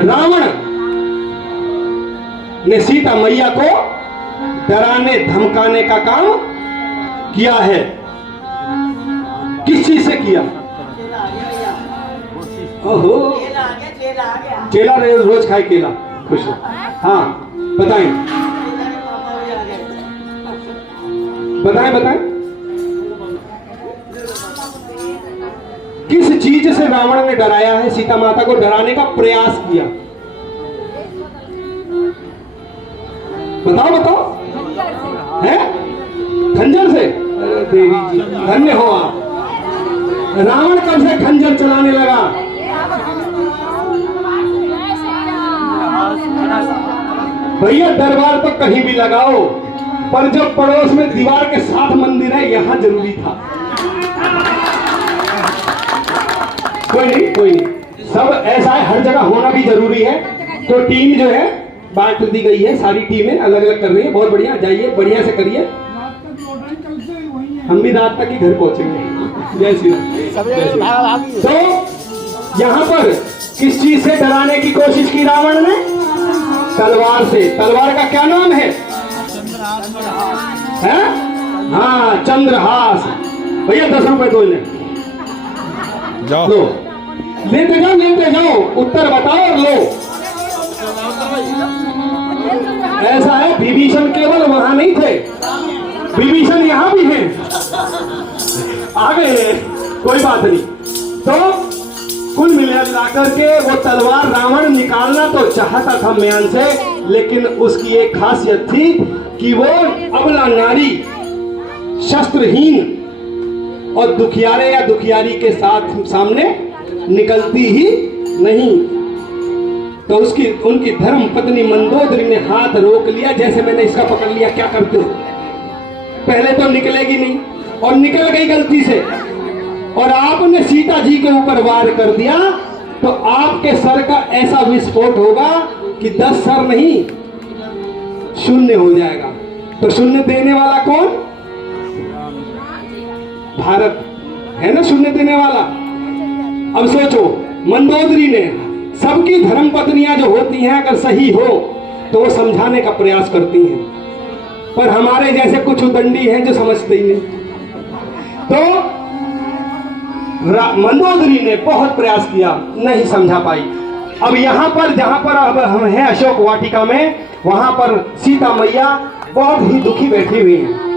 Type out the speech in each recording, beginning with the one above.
रावण ने सीता मैया को डराने धमकाने का काम किया है। किस चीज से किया? ओहो, केला रोज खाए केला, खुश हो। हाँ बताएं बताएं बताएं, किस चीज से रावण ने डराया है? सीता माता को डराने का प्रयास किया, बताओ बताओ। है खंजर से? अरे देवी जी धन्य हो आप। रावण कब से खंजर चलाने लगा? भैया दरबार तो कहीं भी लगाओ, पर जो पड़ोस में दीवार के साथ मंदिर है यहां जरूरी था। कोई नहीं, सब ऐसा है, हर जगह होना भी जरूरी है। तो टीम जो है बांट दी गई है, सारी टीमें अलग अलग कर रही है, बहुत बढ़िया। जाइए बढ़िया से करिए, हम भी रात तक ही घर पहुंचेंगे। जय श्री राम। तो यहाँ पर किस चीज से डराने की कोशिश की रावण ने? तलवार से। तलवार का क्या नाम है? हाँ, चंद्रहास। भैया 10 रुपए दो इन्हें, लो, लेते जाओ, उत्तर बताओ और लो। ऐसा है, विभीषण केवल वहां नहीं थे, विभीषण यहां भी हैं, आ गए, कोई बात नहीं। तो कुल मिलाकर के वो तलवार रावण निकालना तो चाहता था म्यान से, लेकिन उसकी एक खासियत थी कि वो अबला नारी, शस्त्रहीन और दुखियारे या दुखियारी के साथ सामने निकलती ही नहीं। तो उनकी धर्म पत्नी मंदोदरी ने हाथ रोक लिया, जैसे मैंने इसका पकड़ लिया, क्या करते हो? पहले तो निकलेगी नहीं, और निकल गई गलती से, और आपने सीता जी के ऊपर वार कर दिया, तो आपके सर का ऐसा विस्फोट होगा कि 10 सर नहीं, शून्य हो जाएगा। तो शून्य देने वाला कौन? भारत है ना शून्य देने वाला। अब सोचो, मंदोदरी ने, सबकी धर्म पत्नियां जो होती हैं अगर सही हो तो वो समझाने का प्रयास करती हैं, पर हमारे जैसे कुछ उदंडी हैं जो समझते ही नहीं। तो मंदोदरी ने बहुत प्रयास किया, नहीं समझा पाई। अब यहाँ पर, जहां पर अब हम हैं अशोक वाटिका में, वहां पर सीता मैया बहुत ही दुखी बैठी हुई हैं।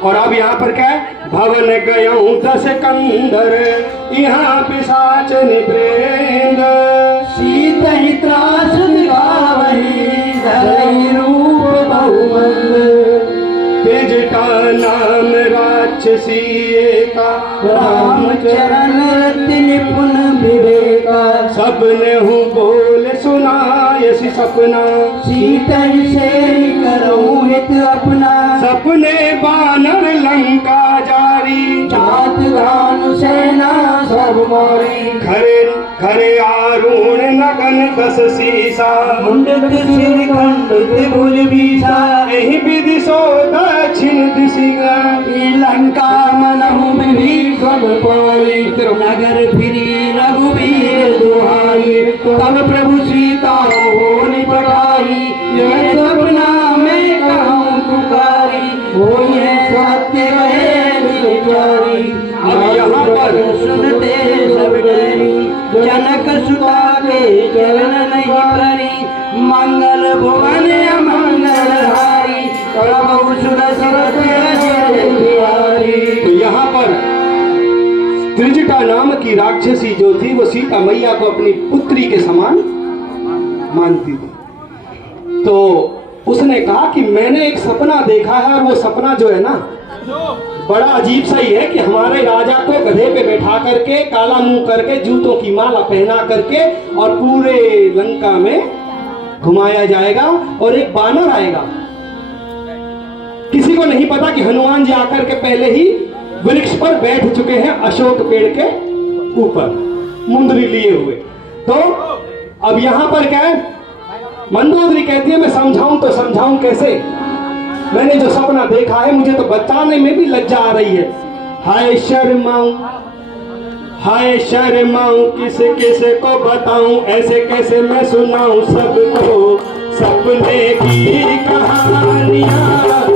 और अब यहाँ पर क्या है? भवन गयऊं 10 कंदर, यहाँ पिशाच निप्रेंग, सीता ही त्रास दिखावही, धरई रूप बहुमंद, तेज का नाम राक्षसी का, रामचरण रति निपुण विवेका, सबने हूँ बोल सुनाय सी सपना, सीता ही से करऊं हित अपना, सपने बानर लंका जारी, जात गान सेना सब मोरी, खरे खरे आरूण नगन 10 सीसा, मुंडत सिर खंडित भुज बीसा, यही विदिशो दक्षिण दिशिगा, लंका मनहु में भीषण पाई, नगर फिरी रघुवीर दुहाई, तब प्रभु सीता हो निपटाई, यह सपना में कहूँ पुकारी, हो यह सत्य रहे विचारी। अब यहाँ पर सुनते सब डरी, जनक सुता के चरण नहीं परी, मंगल भुवन अमंगल हारी, प्रभु सुदशरथ बिहारी। तो यहाँ पर त्रिजटा नाम की राक्षसी जो थी वो सीता मैया को अपनी पुत्री के समान मानती थी। तो उसने कहा कि मैंने एक सपना देखा है, और वो सपना जो है ना बड़ा अजीब सा ही है कि हमारे राजा को गधे पे बैठा करके, काला मुंह करके, जूतों की माला पहना करके और पूरे लंका में घुमाया जाएगा, और एक बानर आएगा। किसी को नहीं पता कि हनुमान जी आकर के पहले ही वृक्ष पर बैठ चुके हैं, अशोक पेड़ के ऊपर मुंदरी लिए हुए। तो अब यहां पर क्या है? मंदोदरी कहती है मैं समझाऊं तो समझाऊं कैसे? मैंने जो सपना देखा है मुझे तो बताने में भी लज्जा आ रही है। हाय शर्माऊं, हाय शर्माऊं, किसे किसे को बताऊं, ऐसे कैसे मैं सुनाऊं सबको सपने की कहानियां,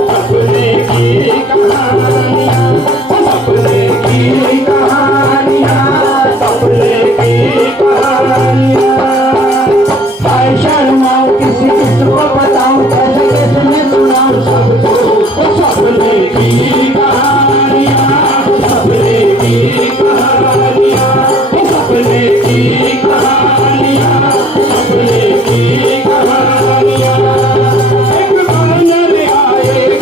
सपने की कहानियां, सपने की कहानियां, सपने की कहानियां। हाय शर्माऊं, किसी किसी को बताऊं, कैसे कैसे मैं सुनाऊं सबको, सपने की कहानियां, सपने की कहानियां, सपने की कहानियां, सपने की कहानियां। एक बानर आए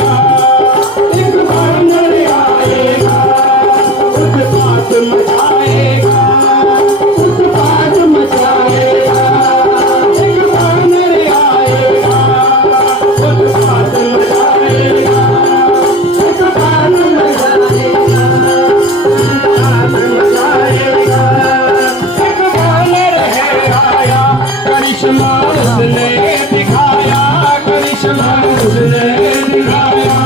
करिश्मा उसने दिखाया, करिश्मा उसने दिखाया।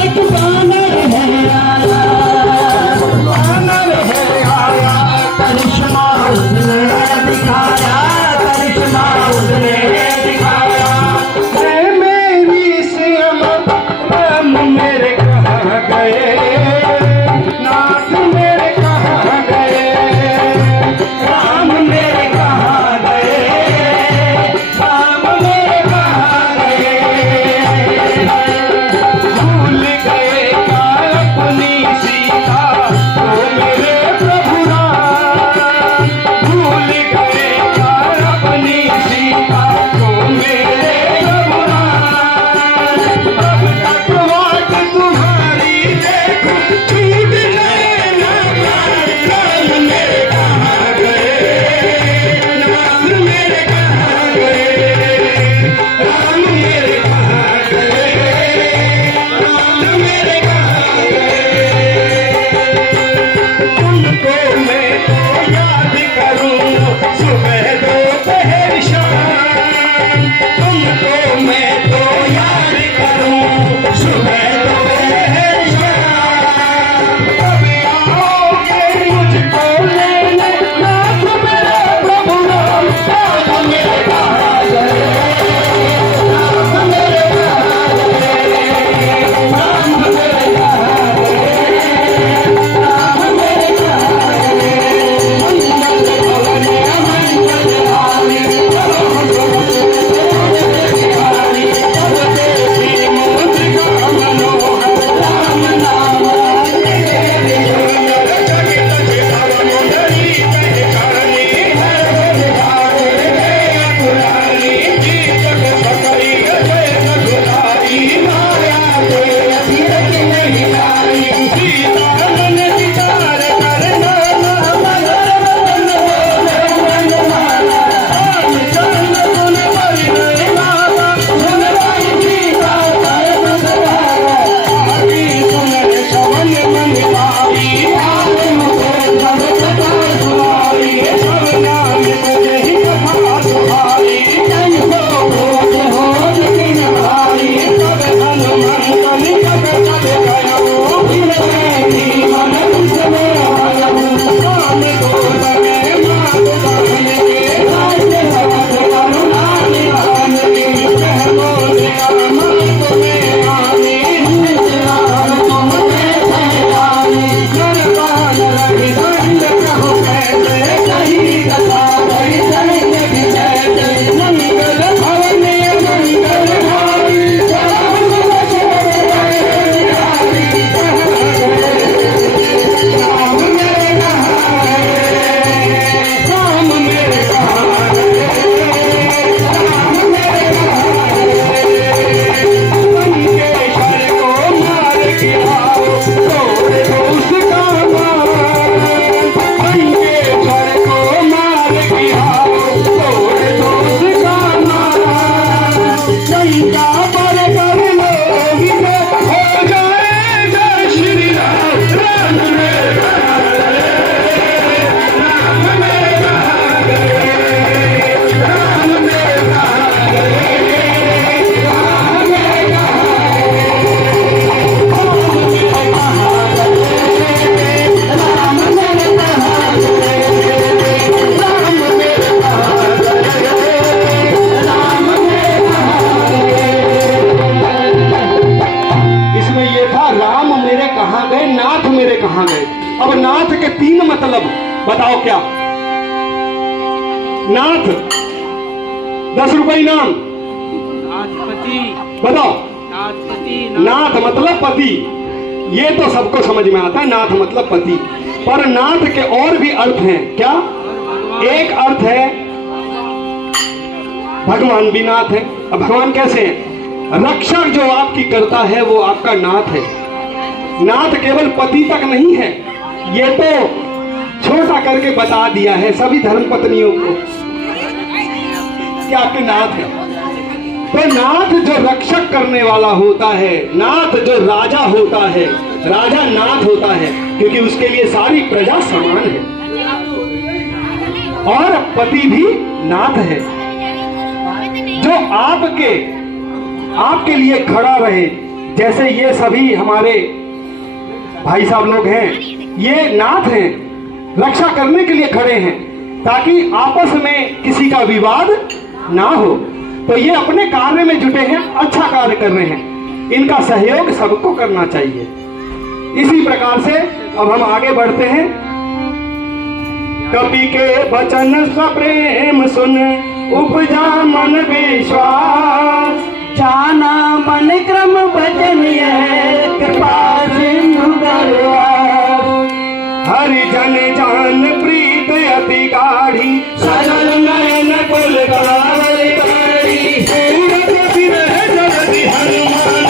एक बानर है आया, बानर है आया, करिश्मा उसने दिखाया, करिश्मा उसने दिखाया। है मेरी श्याम राम मेरे कहाँ गए, नाथ मेरे कहाँ गए, राम मेरे कहाँ गए, राम मेरे कहाँ गए। भूल गए क्या अपनी सीता तो मेरे प्रभु राम, भूल गए क्या अपनी सीता तो मेरे प्रभु राम। अब तक वाट तुम्हारी देखो छूट गए ना प्राण, राम मेरे कहाँ गए, नाथ मेरे कहाँ गए, राम मेरे कहाँ गए, नाथ मेरे कहाँ गए। तुमको मैं तो याद करूं सुबह दोपहर शाम, तुमको मैं तो याद करूं सुबह दोपहर शाम। कब आओगे मुझको लेने, नाथ मेरे प्रभु राम, नाथ मेरे कहाँ गए, नाथ मेरे कहाँ गए, राम मेरे कहाँ गए, राम मेरे कहाँ गए। मंगल भवन मंगल हारी, चलो बिहारी, तब देवी मुद्रिका मनोहर, राम नाम जगत भवन धरी पहचानी, हर बिहारी जय पुरानी, जीत सकरी जय मधुरारी, माया के सिर की नहीं लाई, सीता मन विचार करना, मगर वतन बोले मन माना, राम चरण गुण परिणय गावा, सुन भाई सीता धर्म सवारा, आदि सुनन श्रवण मन भाई, आवे मुझे सब कथा सुनाई, सब नाम तुझे ही कथा सुहाई, जय हो भोज हो दिन भाई, सब हनुमंत निकट चल गयो, विनय मन विस्मय भयो, राम को लगे मात जान के, राज्य भक्त करुणा निधान के, कह बोले राम तुम्हें आने, राम तुम्हें सैलानी, जन पान रवि दंड प्रभु कैसे, कही कथा कही सैन्य की जैसे, मंगल भवन मंगल हारी, राम वचन बिहारी, राम मेरे कहाँ गए, राम मेरे कहाँ गए, राम मेरे कहाँ गए। लंकेश्वर को मार गिराओ, तोड़ दो उसका मान, लंकेश्वर को मार गिराओ, तोड़ दो उसका मान, लंका पर कर लोगी हो जाए जय श्री राम, राम मेरे कहाँ गए, राम मेरे कहाँ गए, राम मेरे कहाँ गए, राम मेरे कहाँ इसमें ये था राम मेरे कहाँ गए, नाथ मेरे कहाँ गए। अब नाथ के तीन मतलब बताओ क्या। नाथ 10 रुपए इनाम, नाथपति, बताओ। नाथपति, नाथ मतलब पति, ये तो सबको समझ में आता है, नाथ मतलब पति। पर नाथ के और भी अर्थ हैं क्या। एक अर्थ है भगवान भी नाथ है। अब भगवान कैसे हैं? रक्षक जो आपकी करता है वो आपका नाथ है। नाथ केवल पति तक नहीं है, ये तो छोटा करके बता दिया है सभी धर्म पत्नियों को कि आपके नाथ है। तो नाथ जो रक्षक करने वाला होता है, नाथ जो राजा होता है, राजा नाथ होता है क्योंकि उसके लिए सारी प्रजा समान है। और पति भी नाथ है। आपके लिए खड़ा रहे। जैसे ये सभी हमारे भाई साहब लोग हैं, ये नाथ हैं, रक्षा करने के लिए खड़े हैं ताकि आपस में किसी का विवाद ना हो। तो ये अपने कार्य में जुटे हैं, अच्छा कार्य कर रहे हैं, इनका सहयोग सबको करना चाहिए। इसी प्रकार से अब हम आगे बढ़ते हैं। कपि के वचन सप्रेम सुन उपजा मन विश्वास, जाना मन क्रम भजन यह कृपा सिंधु दरबार। हरि जन जान प्रीत अति गाढ़ी, सरल नयन कुल गावल कारी। सूरत विरह जलधि हनुमान,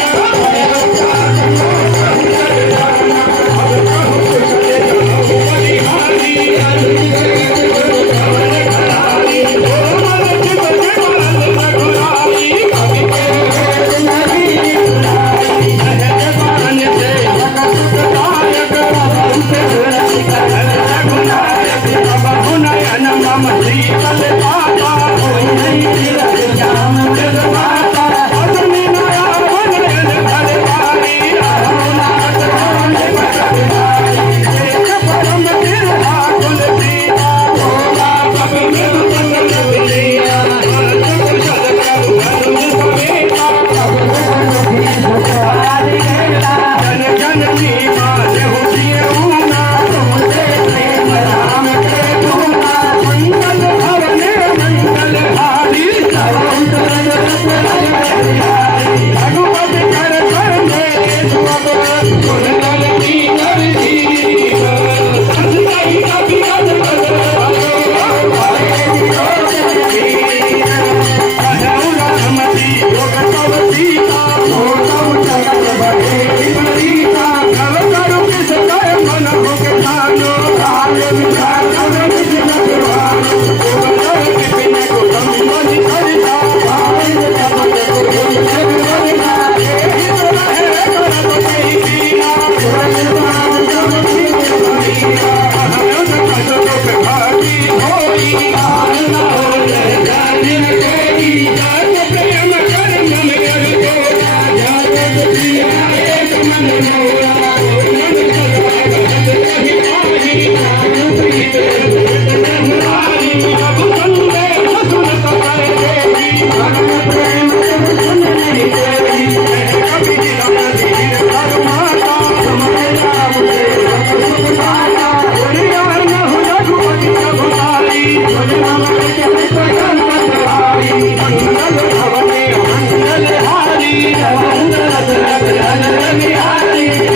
मंगल हारी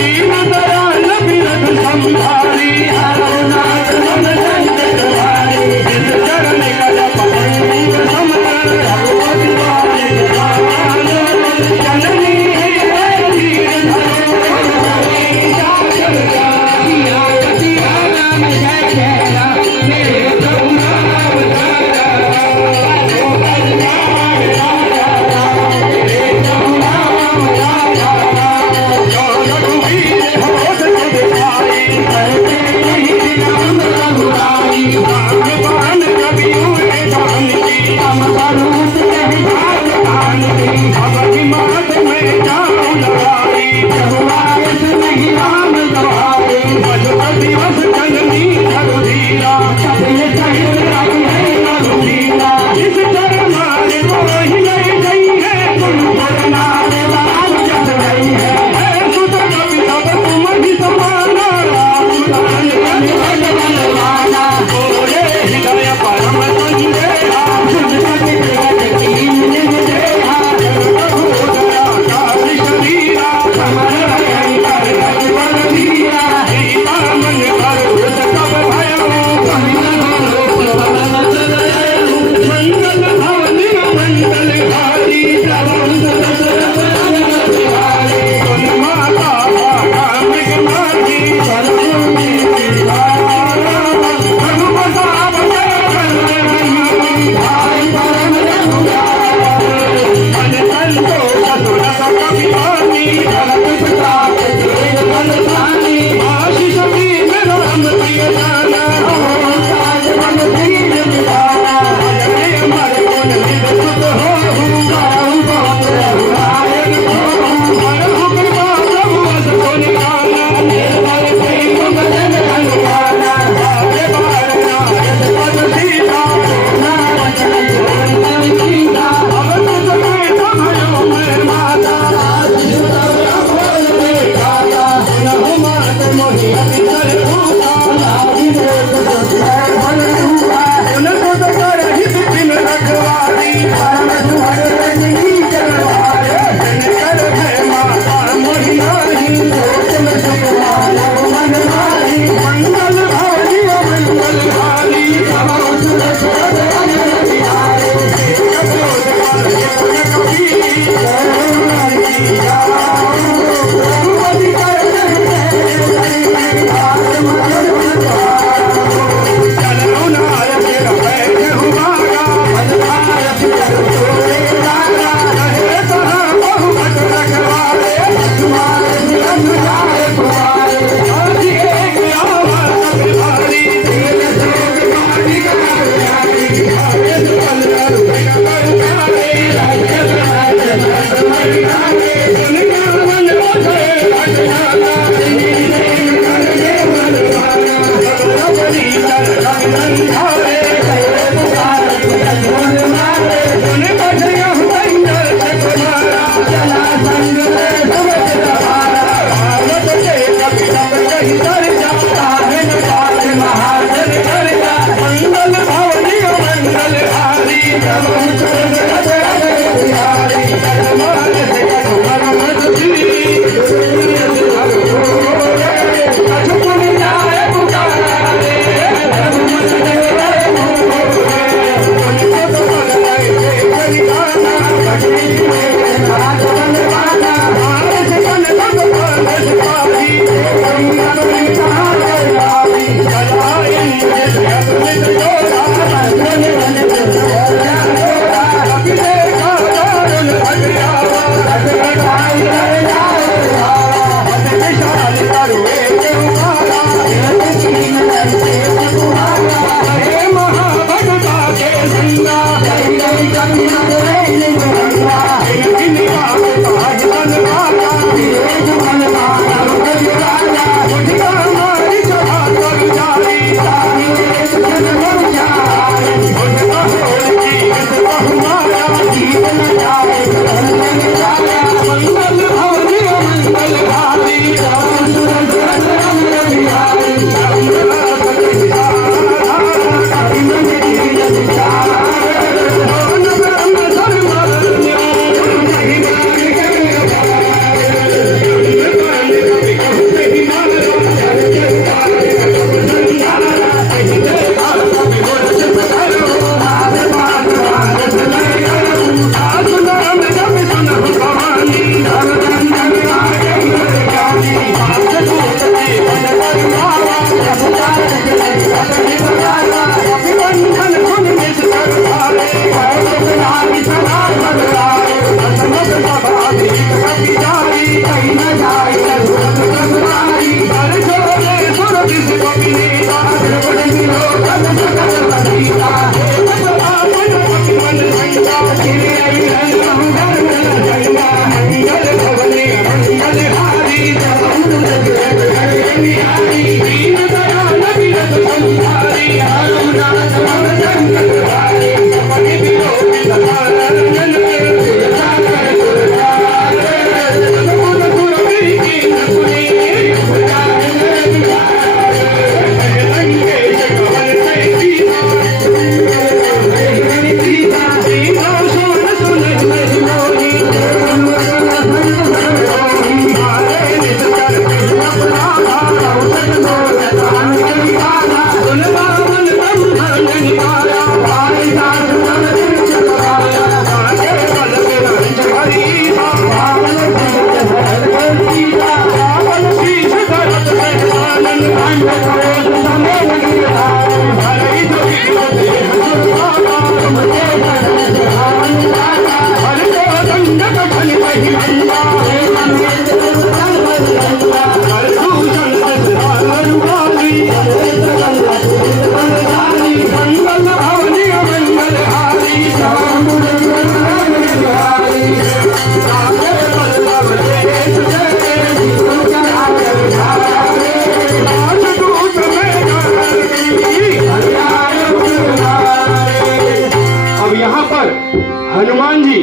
हनुमान जी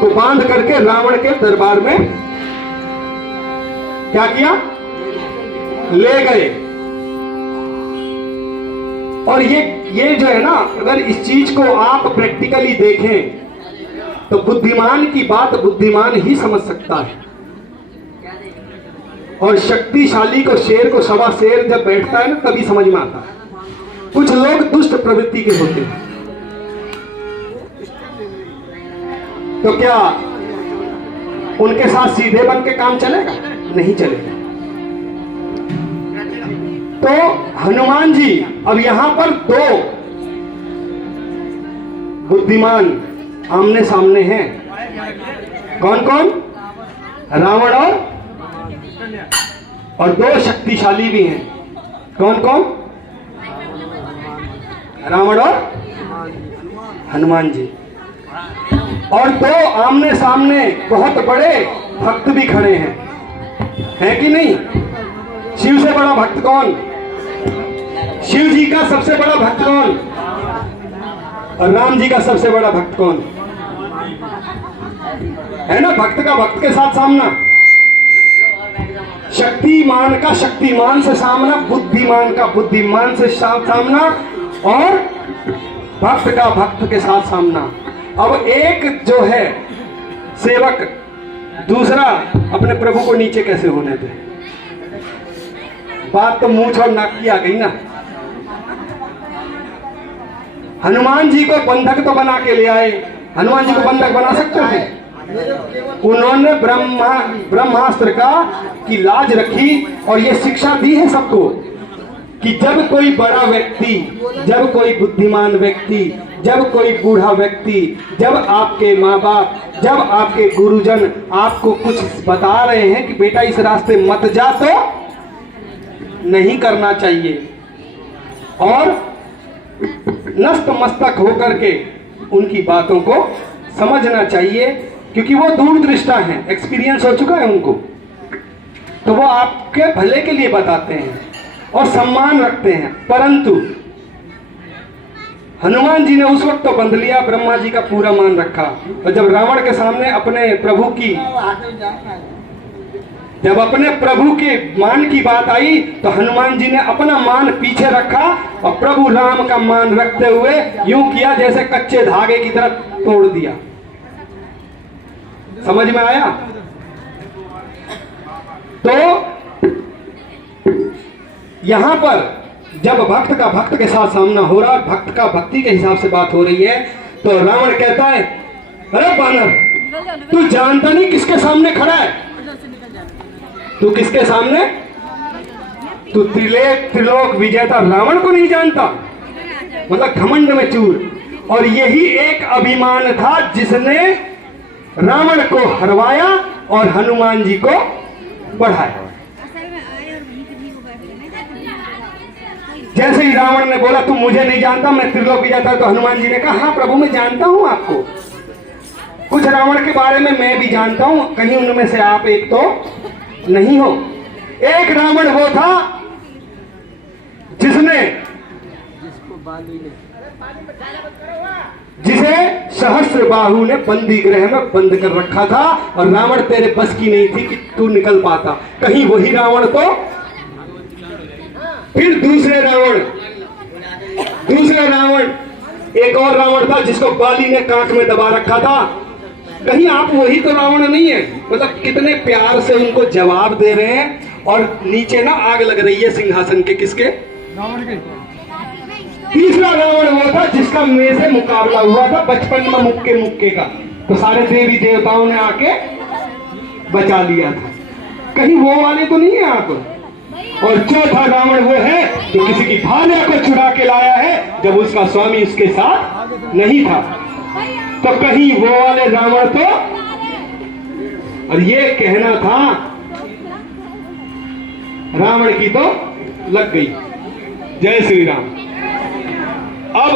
को बांध करके रावण के दरबार में क्या किया, ले गए। और ये जो है ना, अगर इस चीज को आप प्रैक्टिकली देखें तो बुद्धिमान की बात बुद्धिमान ही समझ सकता है। और शक्तिशाली को, शेर को सवा शेर जब बैठता है ना, तभी समझ में आता है। कुछ लोग दुष्ट प्रवृत्ति के होते हैं, तो क्या उनके साथ सीधे बन के काम चलेगा? नहीं चलेगा। तो हनुमान जी अब यहां पर दो बुद्धिमान आमने सामने हैं। कौन कौन? रावण और दो शक्तिशाली भी हैं। कौन कौन? रावण और हनुमान जी। और दो आमने सामने बहुत बड़े भक्त भी खड़े हैं कि नहीं? शिव से बड़ा भक्त कौन? शिव जी का सबसे बड़ा भक्त कौन? और राम जी का सबसे बड़ा भक्त कौन है? ना, भक्त का भक्त के साथ सामना, शक्तिमान का शक्तिमान से सामना, बुद्धिमान का बुद्धिमान से सामना, और भक्त का भक्त के साथ सामना। अब एक जो है सेवक, दूसरा अपने प्रभु को नीचे कैसे होने दे? बात तो मूंछ और नाक की आ गई ना। हनुमान जी को बंधक तो बना के ले आए। हनुमान जी को बंधक बना सकते थे? उन्होंने ब्रह्मास्त्र का की लाज रखी और ये शिक्षा दी है सबको कि जब कोई बड़ा व्यक्ति, जब कोई बुद्धिमान व्यक्ति, जब कोई बूढ़ा व्यक्ति, जब आपके माँ बाप, जब आपके गुरुजन आपको कुछ बता रहे हैं कि बेटा इस रास्ते मत जा, तो नहीं करना चाहिए। और नस्त मस्तक होकर के उनकी बातों को समझना चाहिए, क्योंकि वो दूरदृष्टा हैं, एक्सपीरियंस हो चुका है उनको, तो वो आपके भले के लिए बताते हैं और सम्मान रखते हैं। परंतु हनुमान जी ने उस वक्त तो बंध लिया, ब्रह्मा जी का पूरा मान रखा, और जब रावण के सामने अपने प्रभु के मान की बात आई तो हनुमान जी ने अपना मान पीछे रखा और प्रभु राम का मान रखते हुए यूं किया जैसे कच्चे धागे की तरह तोड़ दिया। समझ में आया? तो यहां पर जब भक्त का भक्त के साथ सामना हो रहा, भक्त का भक्ति के हिसाब से बात हो रही है, तो रावण कहता है, अरे बानर, तू जानता नहीं किसके सामने खड़ा है? तू किसके सामने? तू त्रिलोक विजेता रावण को नहीं जानता? मतलब घमंड में चूर। और यही एक अभिमान था जिसने रावण को हरवाया और हनुमान जी को बढ़ाया। जैसे ही रावण ने बोला तुम मुझे नहीं जानता, मैं त्रिलोक विजेता, तो हनुमान जी ने कहा, हाँ प्रभु मैं जानता हूं आपको, कुछ रावण के बारे में मैं भी जानता हूं, कहीं उनमें से आप एक तो नहीं हो। एक रावण वो था जिसे सहस्त्रबाहु ने बंदी गृह में बंद कर रखा था, और रावण तेरे बस की नहीं थी कि तू निकल पाता। कहीं वही रावण तो फिर दूसरे रावण एक और रावण था जिसको बाली ने कांख में दबा रखा था। कहीं आप वही तो रावण नहीं है? मतलब कितने प्यार से उनको जवाब दे रहे हैं, और नीचे ना आग लग रही है सिंहासन के, किसके? रावण के। तीसरा रावण वो था जिसका मेरे से मुकाबला हुआ था बचपन में मुक्के का, तो सारे देवी देवताओं ने आके बचा लिया था। कहीं वो वाले तो नहीं है आप? और चौथा रावण वो है जो किसी की भार्या को चुरा के लाया है जब उसका स्वामी उसके साथ नहीं था। तो कहीं वो वाले रावण तो, और ये कहना था रावण की तो लग गई। जय श्री राम। अब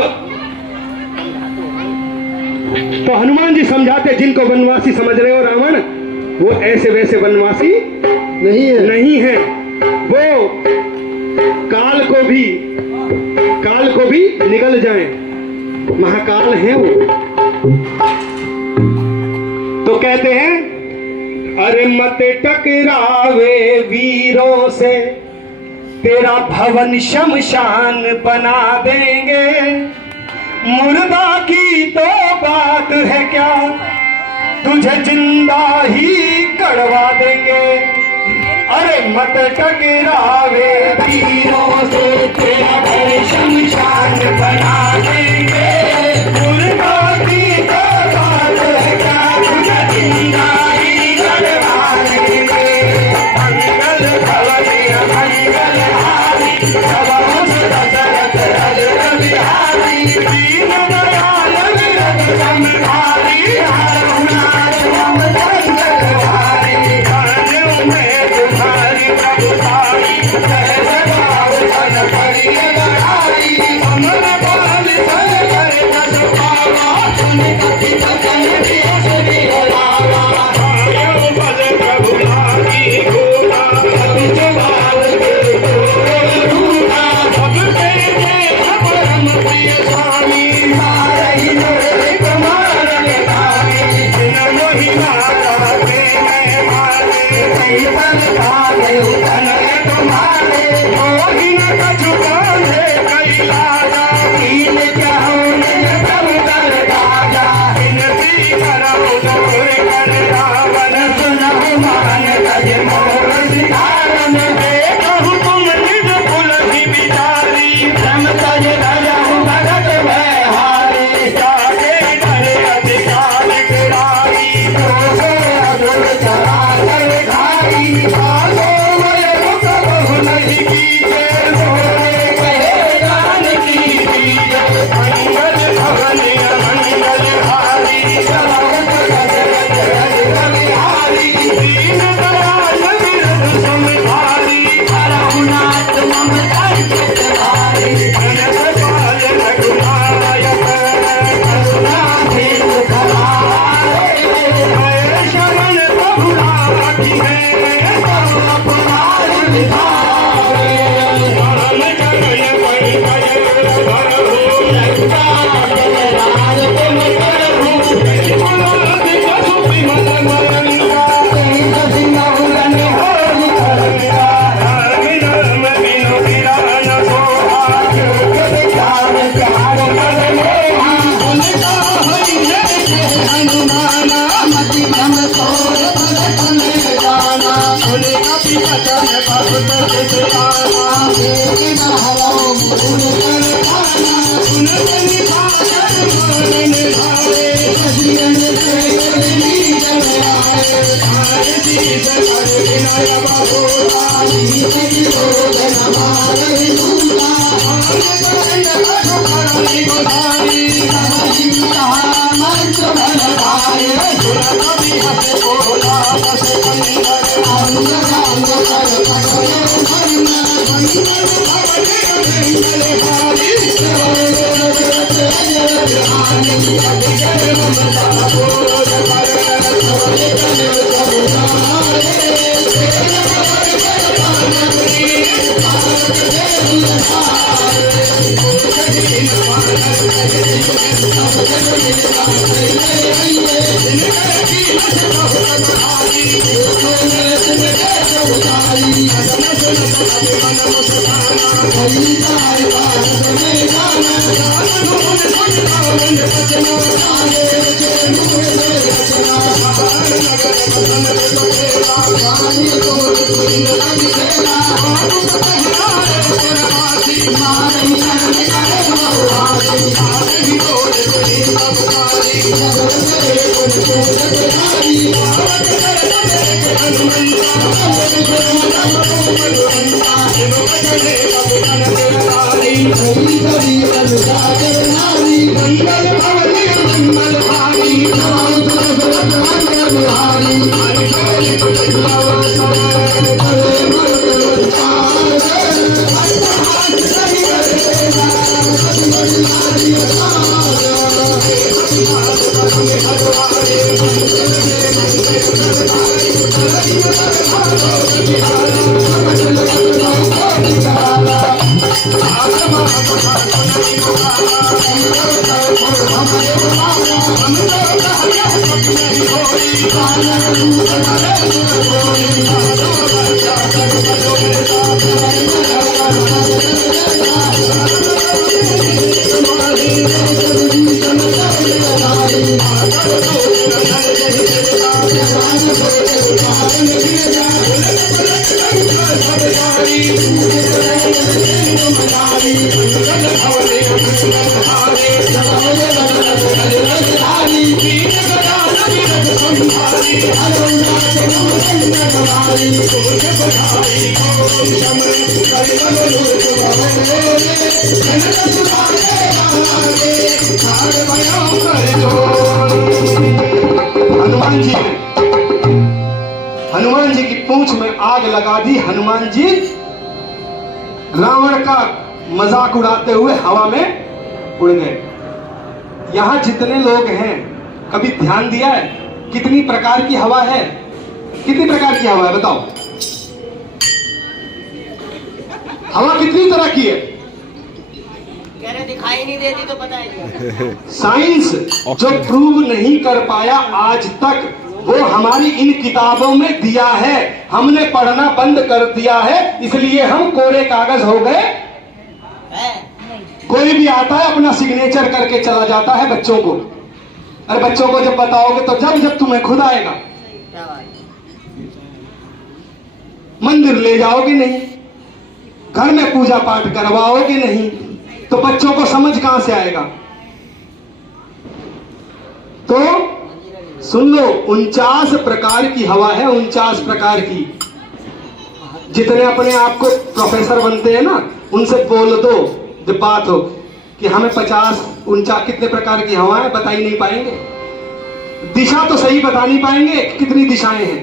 तो हनुमान जी समझाते, जिनको वनवासी समझ रहे हो रावण, वो ऐसे वैसे वनवासी नहीं है। वो काल को भी निगल जाए, महाकाल है वो। तो कहते हैं, अरे मत टकरावे वीरों से, तेरा भवन शमशान बना देंगे। मुर्दा की तो बात है क्या, तुझे जिंदा ही कड़वा देंगे। अरे मत टकरावे वीरों से, तेरा भवन शमशान बना देंगे। मुर्दा की तो बात है क्या, तुझे जिंदा ही कड़वा देंगे। मंगल भवन मंगल हारी, दशरथ रघुवर बिहारी, दीन दयाल विरत संहारी, हरनाथ हम मंगलहारी। काज में तुम्हारी प्रभुताई, जय जवाब धन करिय लड़ाई। अमर बल जय कर जस पावा, सुन कथि बचन श्री हलावा। आयो बल प्रभु लागी घोड़ा, कपि जवाब रूठा। सब तेरे परम प्रिय स्वामी, मारहि लोक मारन धामी। जिन महिमा गाते मैं मारे, कई बल भागे उतनय तुम्हारे। मोहि न कछु बांधे कई लागा, कीन कहूँ निज प्रभु कर राजा। बिनती कर हनुमान जी की पूंछ में आग लगा दी। हनुमान जी रावण का मजाक उड़ाते हुए हवा में उड़ गए। यहां जितने लोग हैं कभी ध्यान दिया है कितनी प्रकार की हवा है? कितनी प्रकार की हवा है बताओ? हवा कितनी तरह की है? कह रहे दिखाई नहीं देती तो पता है। साइंस जो प्रूव नहीं कर पाया आज तक वो हमारी इन किताबों में दिया है। हमने पढ़ना बंद कर दिया है, इसलिए हम कोरे कागज हो गए। कोई भी आता है अपना सिग्नेचर करके चला जाता है बच्चों को। अरे बच्चों को जब बताओगे तो जब तुम्हें खुद आएगा। मंदिर ले जाओगे नहीं, घर में पूजा पाठ करवाओगे नहीं, तो बच्चों को समझ कहां से आएगा? तो सुन लो, 49 प्रकार की हवा है, 49 प्रकार की। जितने अपने आप को प्रोफेसर बनते हैं ना, उनसे बोल दो जब बात हो कि हमें 50 49 कितने प्रकार की हवा है, बता ही नहीं पाएंगे। दिशा तो सही बता नहीं पाएंगे, कितनी दिशाएं हैं।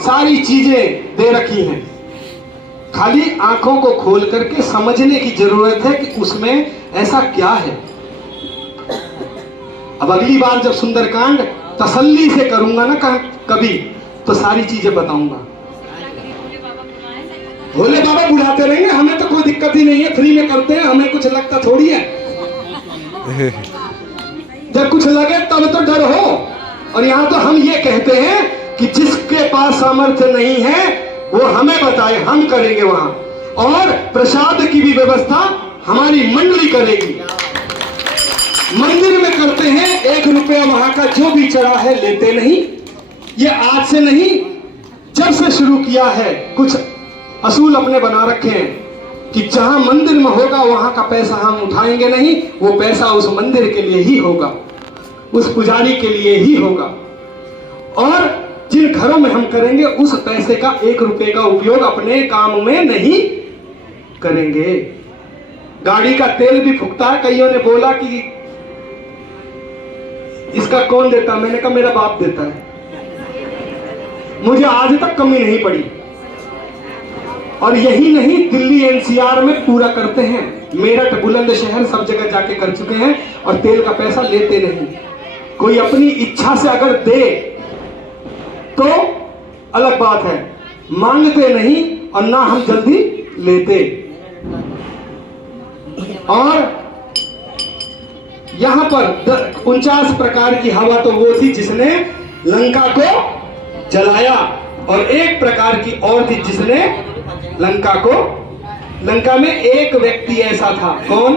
सारी चीजें दे रखी हैं, खाली आंखों को खोल करके समझने की जरूरत है कि उसमें ऐसा क्या है। अब अगली बार जब सुंदरकांड तसल्ली से करूंगा ना कभी, तो सारी चीजें बताऊंगा। भोले बाबा बुढ़ाते रहेंगे, हमें तो कोई दिक्कत ही नहीं है, फ्री में करते हैं, हमें कुछ लगता थोड़ी है। जब कुछ लगे तब तो डर हो। और यहां तो हम ये कहते हैं कि जिसके पास सामर्थ्य नहीं है वो हमें बताए, हम करेंगे वहां। और प्रसाद की भी व्यवस्था हमारी मंडली करेगी। मंदिर में करते हैं, 1 रुपया वहां का जो भी चढ़ा है लेते नहीं। ये आज से नहीं, जब से शुरू किया है कुछ असूल अपने बना रखे हैं कि जहां मंदिर में होगा वहां का पैसा हम उठाएंगे नहीं। वो पैसा उस मंदिर के लिए ही होगा, उस पुजारी के लिए ही होगा। और जिन घरों में हम करेंगे उस पैसे का 1 रुपए का उपयोग अपने काम में नहीं करेंगे। गाड़ी का तेल भी फूकता है। कईयों ने बोला कि इसका कौन देता? मैंने कहा मेरा बाप देता है, मुझे आज तक कमी नहीं पड़ी। और यही नहीं, दिल्ली एनसीआर में पूरा करते हैं, मेरठ बुलंदशहर सब जगह जाके कर चुके हैं और तेल का पैसा लेते नहीं। कोई अपनी इच्छा से अगर दे तो अलग बात है, मांगते नहीं और ना हम जल्दी लेते। और यहां पर 49 प्रकार की हवा तो वो थी जिसने लंका को जलाया, और एक प्रकार की और थी जिसने लंका में एक व्यक्ति ऐसा था, कौन?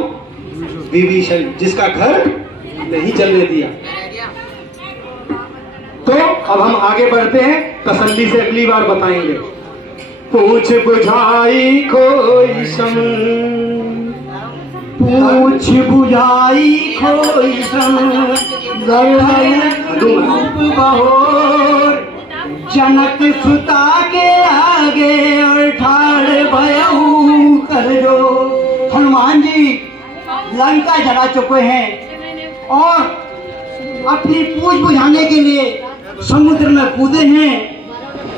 विभीषण, जिसका घर नहीं जलने दिया। तो अब हम आगे बढ़ते हैं, तसल्ली से अगली बार बताएंगे। पूछ बुझाई खोई सम, पूछ बुझाई खोई सम, रूप बहोर, जनक सुता के आगे और ठाड़ भयऊ कर दो। हनुमान जी लंका जला चुके हैं और अपनी पूछ बुझाने के लिए समुद्र में कूदे हैं,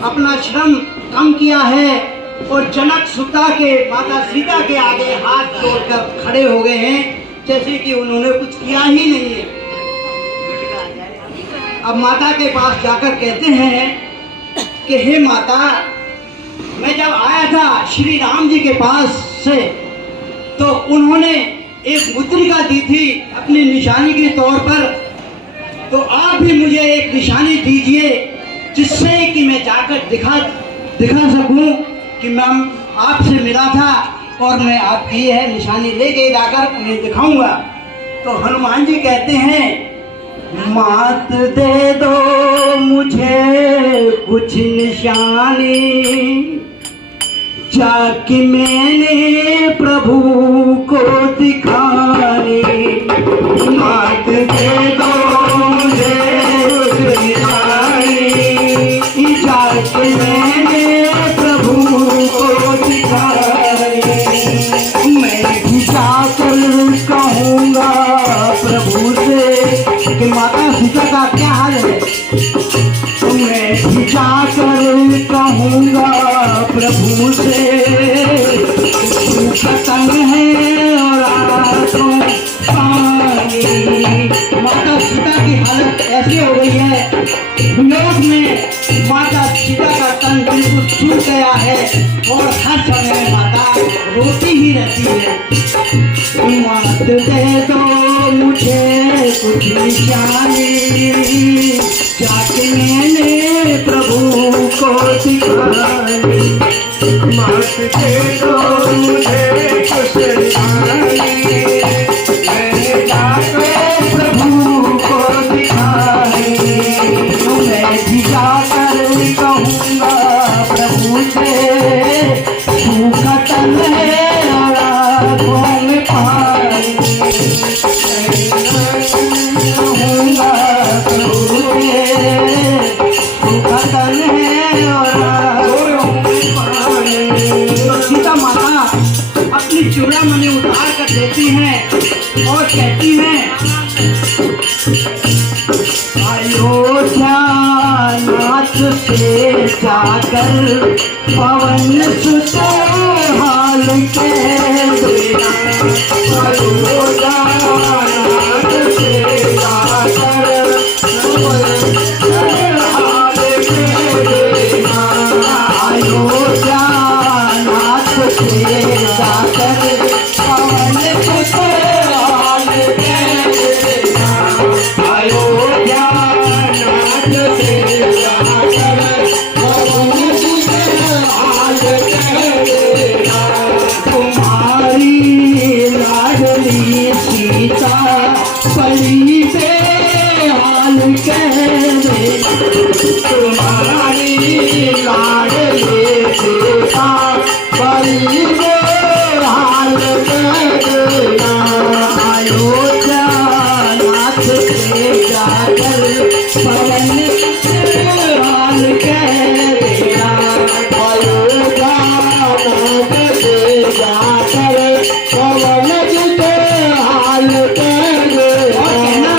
अपना श्रम कम किया है और जनक सुता के माता सीता के आगे हाथ जोड़कर खड़े हो गए हैं, जैसे कि उन्होंने कुछ किया ही नहीं है। अब माता के पास जाकर कहते हैं कि हे माता, मैं जब आया था श्री राम जी के पास से तो उन्होंने एक मुद्रिका दी थी अपनी निशानी के तौर पर, तो आप भी मुझे एक निशानी दीजिए जिससे कि मैं जाकर दिखा सकूं कि मैं आपसे मिला था और मैं आपकी है निशानी लेके जाकर उन्हें दिखाऊंगा। तो हनुमान जी कहते हैं, मात दे दो मुझे कुछ निशानी, जाके मैंने प्रभु को दिखानी। मात दे दो मुझे कुछ निशानी, जाके मैंने प्रभु को दिखानी। मैं भी जाकर कहूँगा प्रभु से कि माता सीता का क्या हाल है। मैं भी जाकर कहूँगा प्रभु से, तंग है और आंखों पानी। माता सीता की हालत ऐसी हो गई है, वियोग में माता सीता का तन बिल्कुल सूख गया है और हर समय माता रोती ही रहती है। मात दे दो मुझे कुछ निशानी, जाके मैंने प्रभु को दिखानी। मात दे दो मुझे कुछ निशानी, मैंने जाकर प्रभु को दिखानी। मैं भी जाकर कहूँगा प्रभु से, सूखा तन है और आँखों में पानी। कहूँगा प्रभु से, सूखा तन है और आँखों में पानी। तो सीता माता अपनी चूड़ामणि उतार कर देती हैं और कहती हैं, अयोध्या नाथ से जाकर पवन सुत हाल कह देना। अयोध्या नाथ से जाकर पवन सुत हाल कह देना। अयोध्या नाथ से जाकर पवन सुत हाल कह देना। अयोध्या नाथ से जाकर पवन सुत हाल कह देना। तुम्हारी लाडली सीता पली पे हाल कह देना। तुम्हारी लाडली सीता पली पे हाल कह देना। अयोध्या नाथ से जाकर पवन सुत हाल कह देना। अयोध्या नाथ से जाकर पवन सुत हाल कह देना।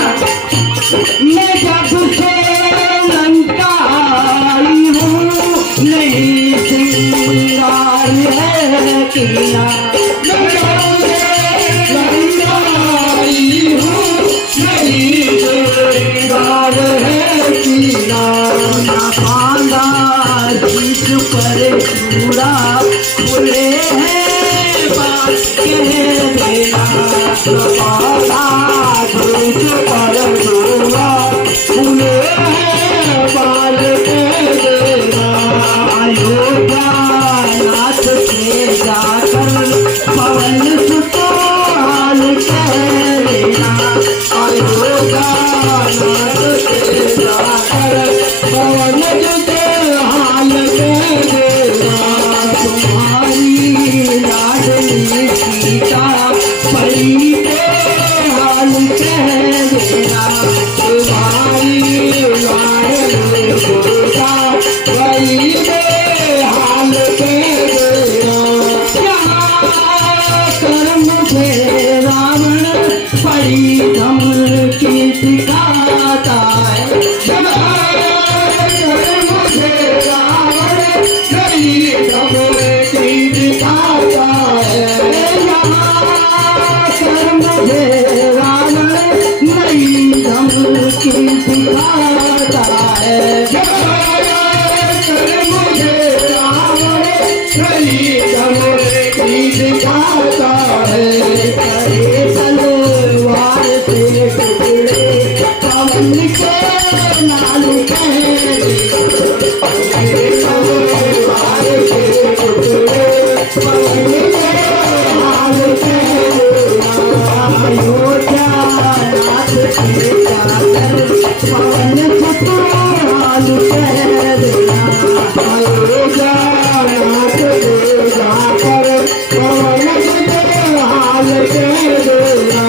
पार है कीना ना पांदा जीत पर चूड़ा खुले हैं बात कह देना पाला जीत पर चूड़ा खुले हैं बात कह देना अयोध्या नाथ से जाकर पवन सुत हाल कह देना अयोध्या नाथ से जाकर पवन सुत हाल कह देना तुम्हारी लाडली सीता परी के हाल कह देना तुम्हारी लाडली सीता परी के हाल कह देना कर्म से रावण परिधम की सिखाता है कर्म से रावण परिधम की सिखाता है कर्म से रावण परिधम की सिखाता है कर्म से रावण परिधम की सिखाता है करे तलवार से टुकड़े पवन के नाल करे तलवार से टुकड़े पवन के नाल अयोध्या नाथ के जाकर पवन सुत हाल कह देना अयोध्या नाथ के जाकर पवन सुत हाल कह देना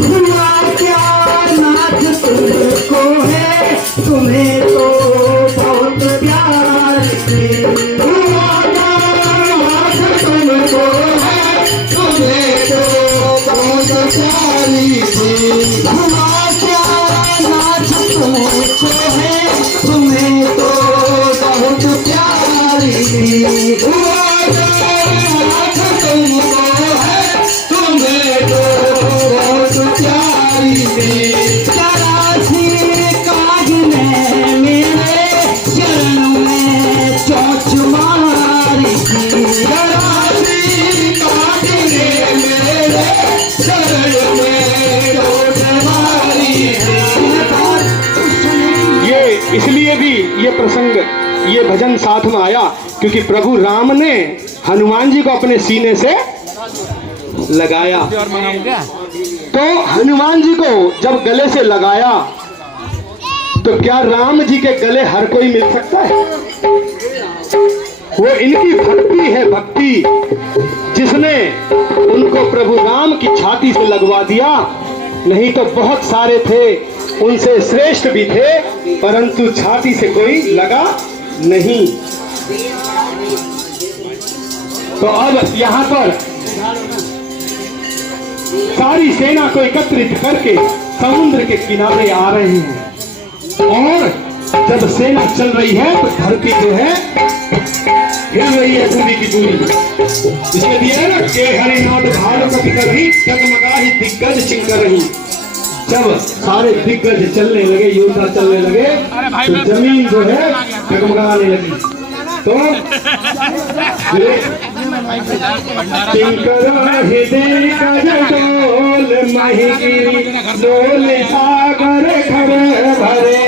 हुआ क्या नाथ तुमको है तुम्हें तो बहुत प्यार थी हुआ क्या नाथ तुमको है तुम्हें तो बहुत प्यारी थी हुआ क्या नाथ तुमको है तुम्हें तो बहुत प्यारी थी हुआ क्या नाथ तुमको है तुम्हें तो बहुत प्यारी थी चरासी काज ने मेरे चरण में चोंच मारी थी चरासी काज ने मेरे चरण में चोंच मारी थी ये इसलिए भी ये प्रसंग, ये भजन साथ में आया क्योंकि प्रभु राम ने हनुमान जी को अपने सीने से लगाया। तो हनुमान जी को जब गले से लगाया तो क्या राम जी के गले हर कोई मिल सकता है? वो इनकी भक्ति है, भक्ति जिसने उनको प्रभु राम की छाती से लगवा दिया। नहीं तो बहुत सारे थे, उनसे श्रेष्ठ भी थे, परंतु छाती से कोई लगा नहीं। तो अब यहाँ पर सारी सेना को एकत्रित करके समुद्र के किनारे आ रहे हैं और जब सेना चल रही है तो धरती जो है हिल रही है पूरी की पूरी। इसके लिए ना के हरिनाथ भारत कभी जगमगा ही दिग्गज चिंकर रही। जब सारे दिग्गज चलने लगे, योद्धा चलने लगे तो जमीन जो है जगमगाने लगी। तो चिंकर डोल महिगिरी डोल सागर खबर भरे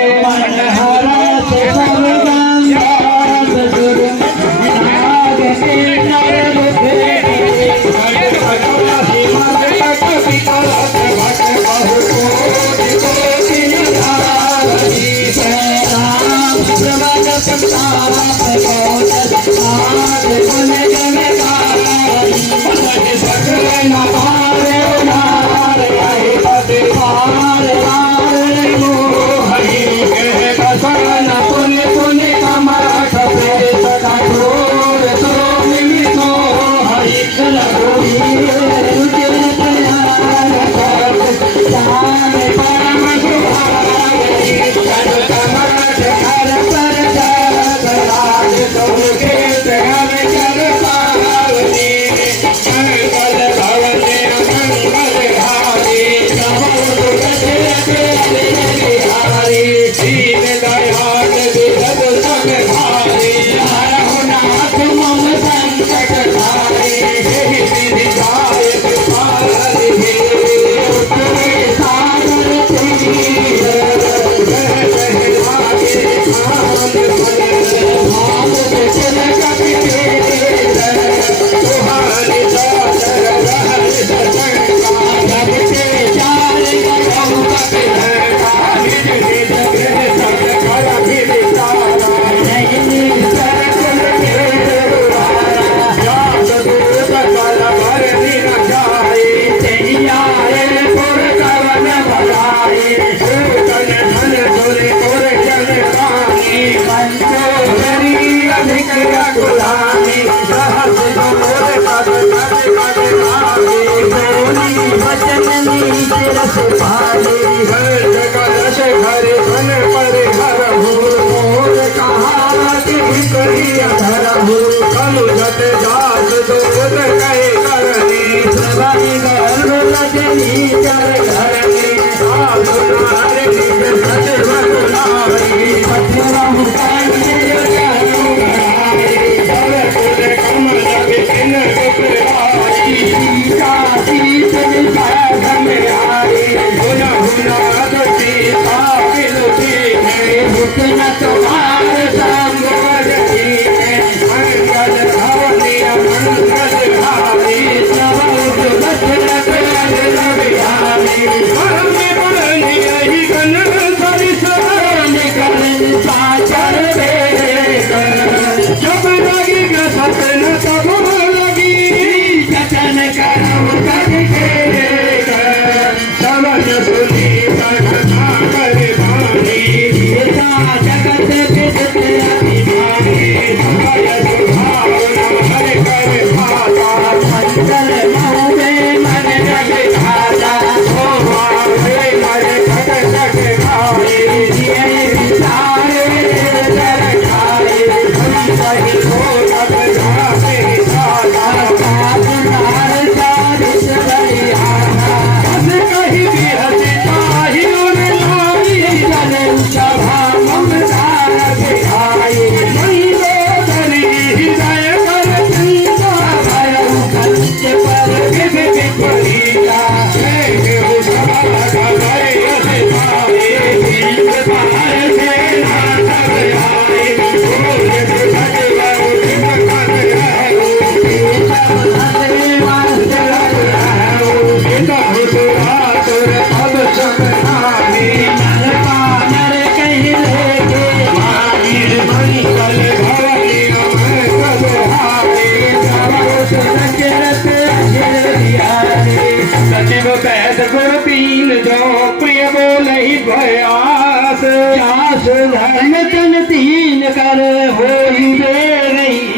धर्म तन तीन कर हो ही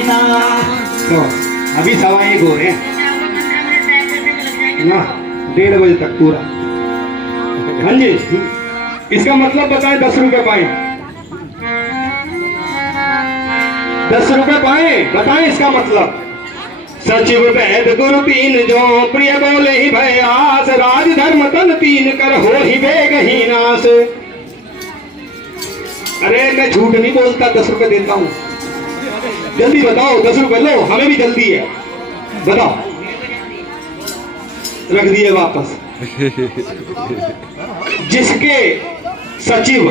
ना। तो अभी 1:15 हो रहे हैं ना, 1:30 बजे तक पूरा। हाँ जी, इसका मतलब बताएं। 10 रुपए पाए, 10 रुपए पाए, बताएं इसका मतलब। सचिव वैद गुरु तीन जो प्रिय बोले ही भय आस, राज धर्म तन तीन कर हो ही वेग ही नाश। अरे मैं झूठ नहीं बोलता, 10 रुपए देता हूं। जल्दी बताओ, 10 रुपए लो, हमें भी जल्दी है, बताओ। रख दिए वापस। जिसके सचिव,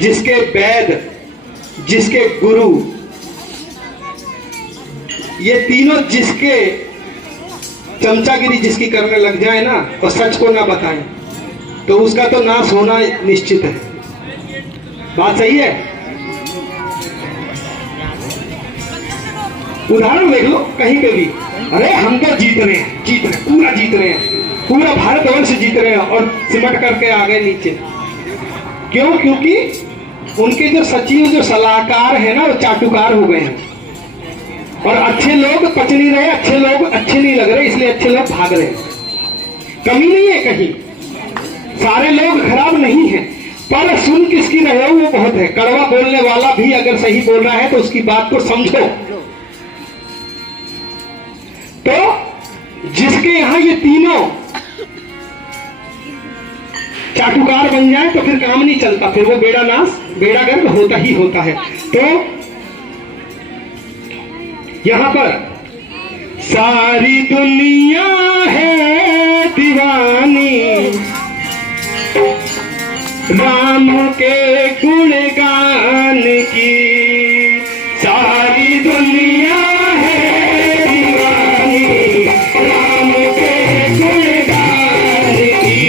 जिसके वैद, जिसके गुरु, ये तीनों जिसके चमचागिरी जिसकी करने लग जाए ना और सच को ना बताएं तो उसका तो नाश होना निश्चित है। बात सही है? उदाहरण देख लो कहीं पे भी, अरे हम तो जीत रहे हैं, जीत रहे हैं, पूरा जीत रहे हैं, पूरा भारतवर्ष जीत रहे हैं और सिमट करके आ गए नीचे। क्यों? क्योंकि उनके जो सचिव, जो सलाहकार है ना, वो चाटुकार हो गए हैं और अच्छे लोग पच नहीं रहे, अच्छे लोग अच्छे नहीं लग रहे, इसलिए अच्छे लोग भाग रहे हैं। कमी नहीं है कहीं, सारे लोग खराब नहीं है, पर सुन किसकी रहे हो वो बहुत है। कड़वा बोलने वाला भी अगर सही बोल रहा है तो उसकी बात को समझो। तो जिसके यहां ये तीनों चाटुकार बन जाए तो फिर काम नहीं चलता, फिर वो बेड़ा नाश, बेड़ा गर्क होता ही होता है। तो यहां पर सारी दुनिया है दीवानी राम के गुणगान की, सारी दुनिया है दीवानी राम के गुणगान की।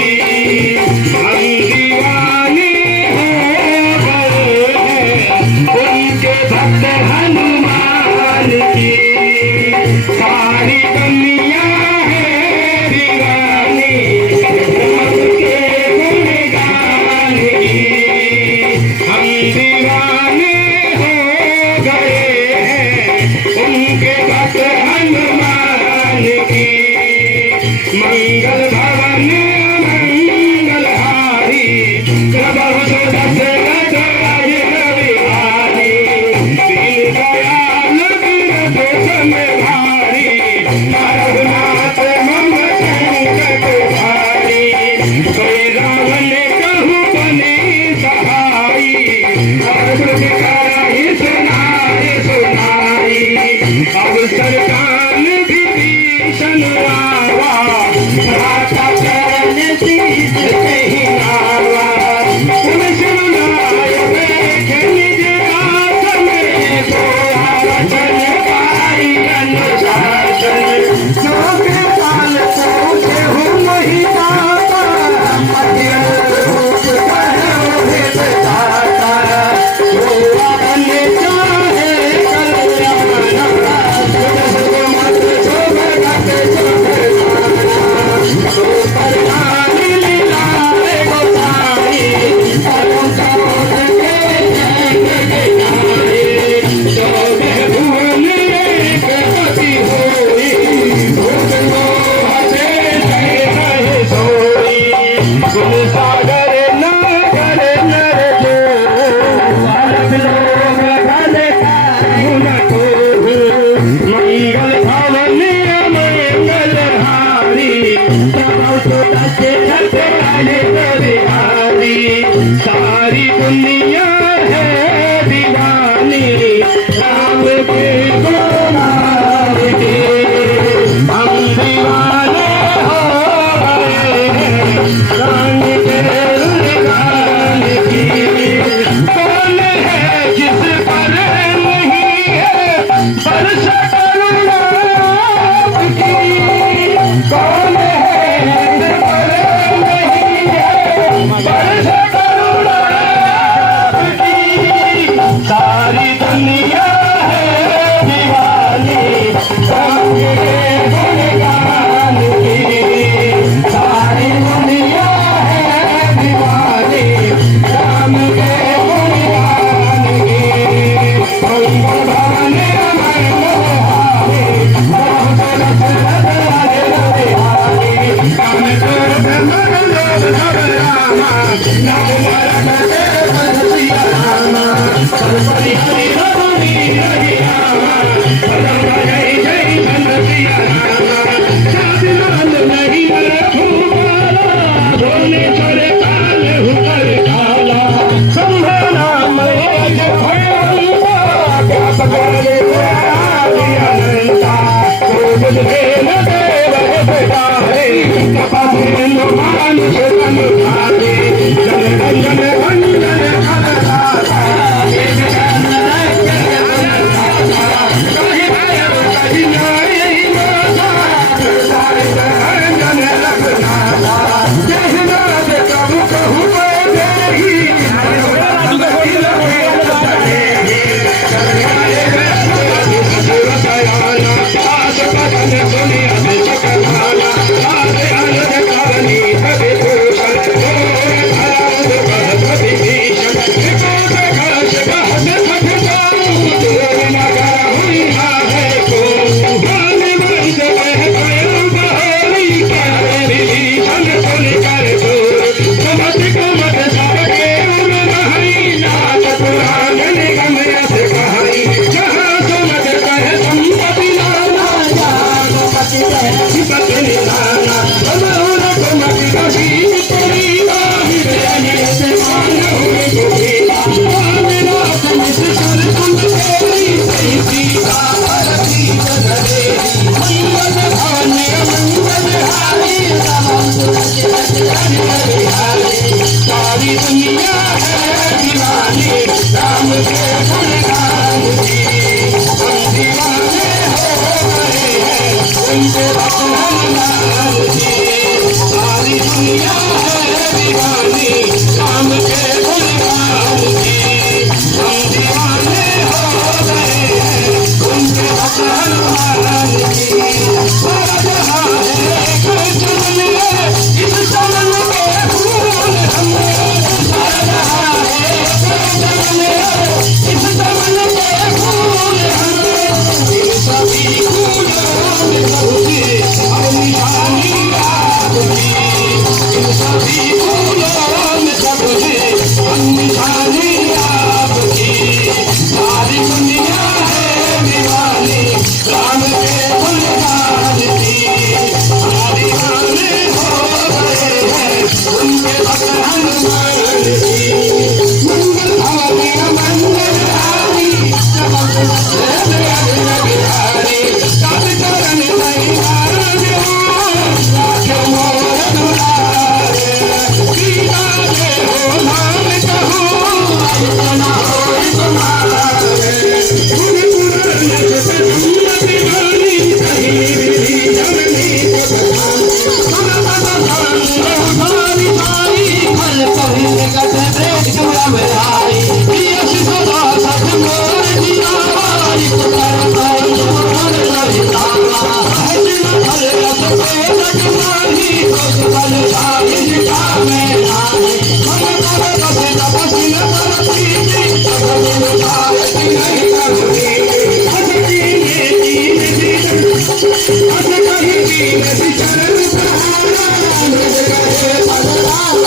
सागर नागर नर जो भारत लोक भले काहुन को मंगल भवन मंगल हारी प्रभु तो दसे छते वाले बिहारी सारी दुनिया है दीवानी राम के गुलाम के हम दीवाने हो रंग के गान की कौन है जिस पर नहीं है बरस करुणा की कौन है जिस पर नहीं है बरस करुणा की सारी दुनिया है दीवानी रंग के गुणगान की सारी दुनिया है दीवानी राम के गुणगान की मंगल भवन मंगल हारी बहुत दशरथ राजा बिहारी कान क्रोध मंगल सब रामा नाम मरण के सिया रामा सर्वरि हरि रघुनी हरि रामा पदम जय जय मन सिया रामा जाति नाम नहीं मरे भूपाला बोले चले काल हुकर काला संभा नाम एक भयंता क्या पकड़े आदि अनंता को बुझे न देव बिदारे कपे मानुष तन भारे जन रंजन भंजन खलदाता सारी दुनिया है दीवानी राम के गुणगान की हम दीवाने हो गए हैं उनके गुणगान की सारी दुनिया है दीवानी राम के गुणगान की हम दीवाने हो गए हैं उनके गुणगान की सारा जहां है एक चमन इस चमन के फूल हमने सारा जहां है एक चमन इस चमन के फूल हमने इन सभी फूलों में बहुते अब निशानी आपकी इन सभी फूलों में सबसे अब निशानी आपकी सारी दुनिया है दीवानी राम के गुणगान की सारी गाने हो गए हैं उनके भक्त हनुमान की मंगल भवन मंगल हारी चमक बिहारी सब चरण नहीं मोर दुलारे सीता के हो नाम कहूँ अपना हो तुम्हारे गुण गुण सुमति गानी सही विधि जननी हमारी भाई फल पविल कट प्रेम जुड़ा मेराई प्रिय सदा सब मोर जियारी पुकार पाई मोर ललिता हजन फल रस पे लग माही तो फल भाई जिता में नाई मन कर बसे तपसी न करती सब दिन भारत नहीं करूँगी हज कहीं की चरण सहारा मिल गए भगवान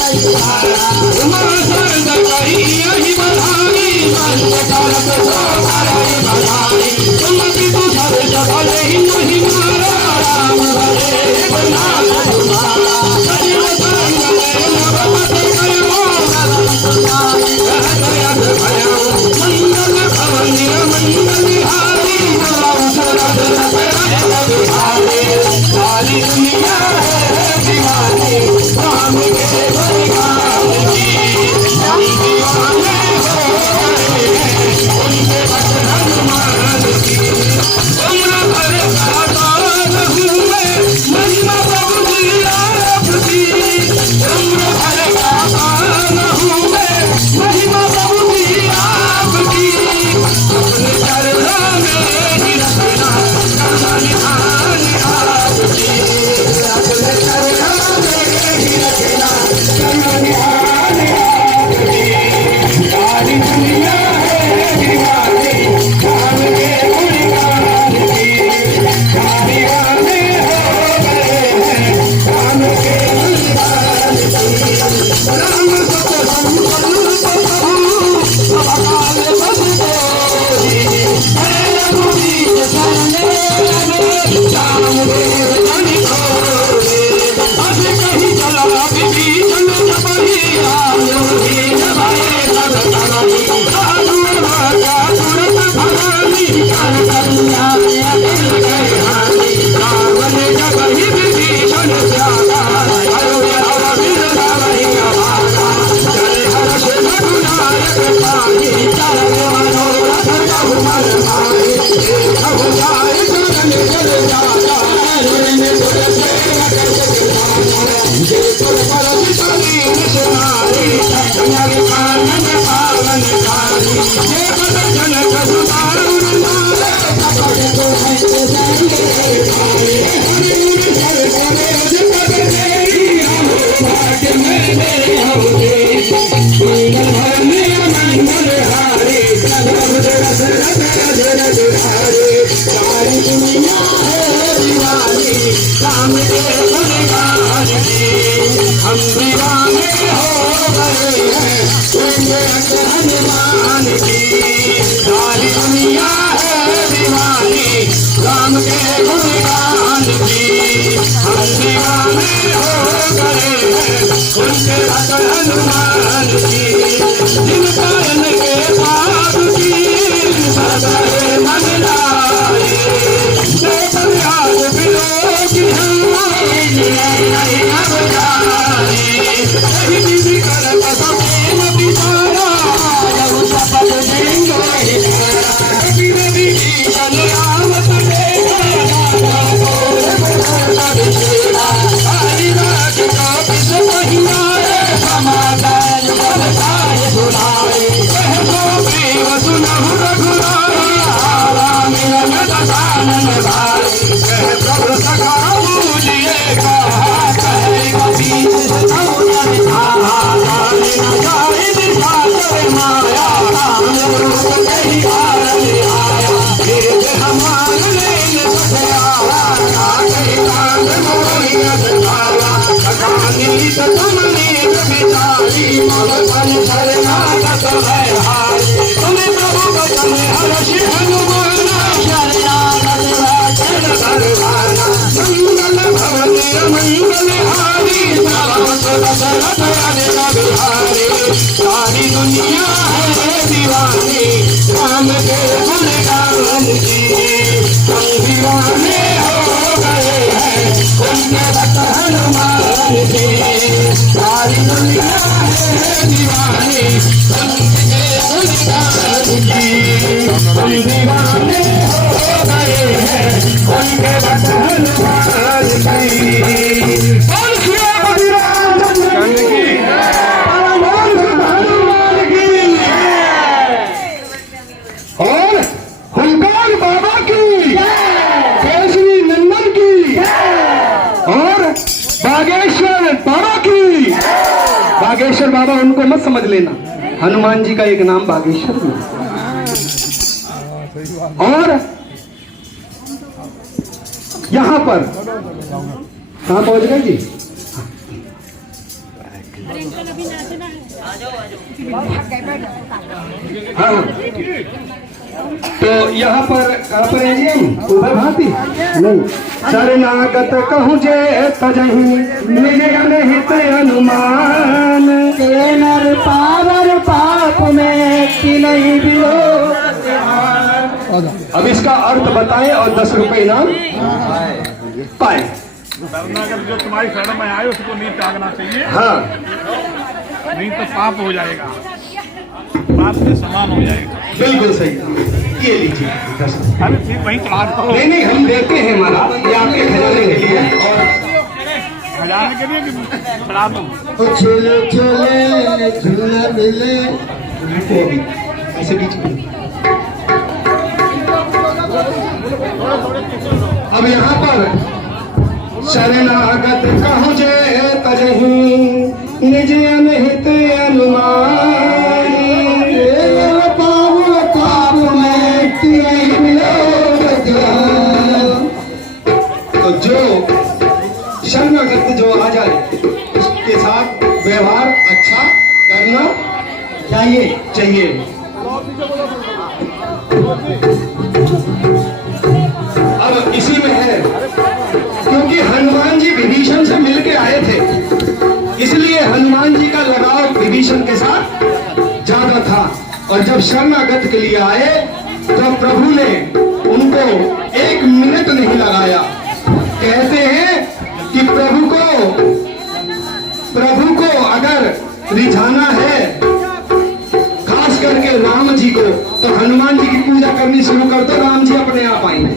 सारी दुनिया है दीवानी राम के गुणगान की, हम दीवाने हो गए हैं उनके भक्त हनुमान के। सारी दुनिया है दीवानी उनके गुणगान की, हम दीवाने हो गए हैं उनके भक्त हनुमान की। और हुलकार बाबा की, केसरी नंदन की, और बागेश्वर बाबा की। बागेश्वर बाबा उनको मत समझ लेना, हनुमान जी का एक नाम बागेश्वर भी। और यहां पर कहां पहुंच गए जी? हाँ, तो यहाँ पर कहाँ पर है जी हम? उधर भांति नहीं, शरणागत कहूँ जे तजहि निज अनहित अनुमान, नर पावर पाप में कि नहीं विरोध। अब इसका अर्थ बताएं और 10 रुपए इनाम पाए। शरणागत जो तुम्हारी शरण में आए उसको नहीं त्यागना चाहिए, हाँ, नहीं तो पाप हो जाएगा, पाप के समान हो जाएगा। बिल्कुल सही, ये लीजिए 10 रुपए। अरे ठीक वहीं क्लास करो, नहीं नहीं, हम देते हैं महाराज, ये आपके खजाने के लिए और खजाने के लिए कि खिला दो। चले चले झूला मिले। वो भी ऐसे बीच में। अब यहाँ पर शरणागत कहूँ जे तजहि निज अनहित अनुमान, पाव पाप में कि नहीं विरोध। तो जो शरणागत जो आ जाए उसके साथ व्यवहार अच्छा करना चाहिए। अब इसी में है, क्योंकि हनुमान जी विभीषण से मिलके आए थे, इसलिए हनुमान जी का लगाव विभीषण के साथ ज्यादा था। और जब शरणागत के लिए आए तो प्रभु ने उनको 1 मिनट नहीं लगाया। कहते हैं कि प्रभु को अगर रिझाना है, खास करके राम जी को, तो हनुमान जी की पूजा करनी शुरू कर दो, राम जी अपने आप आएंगे।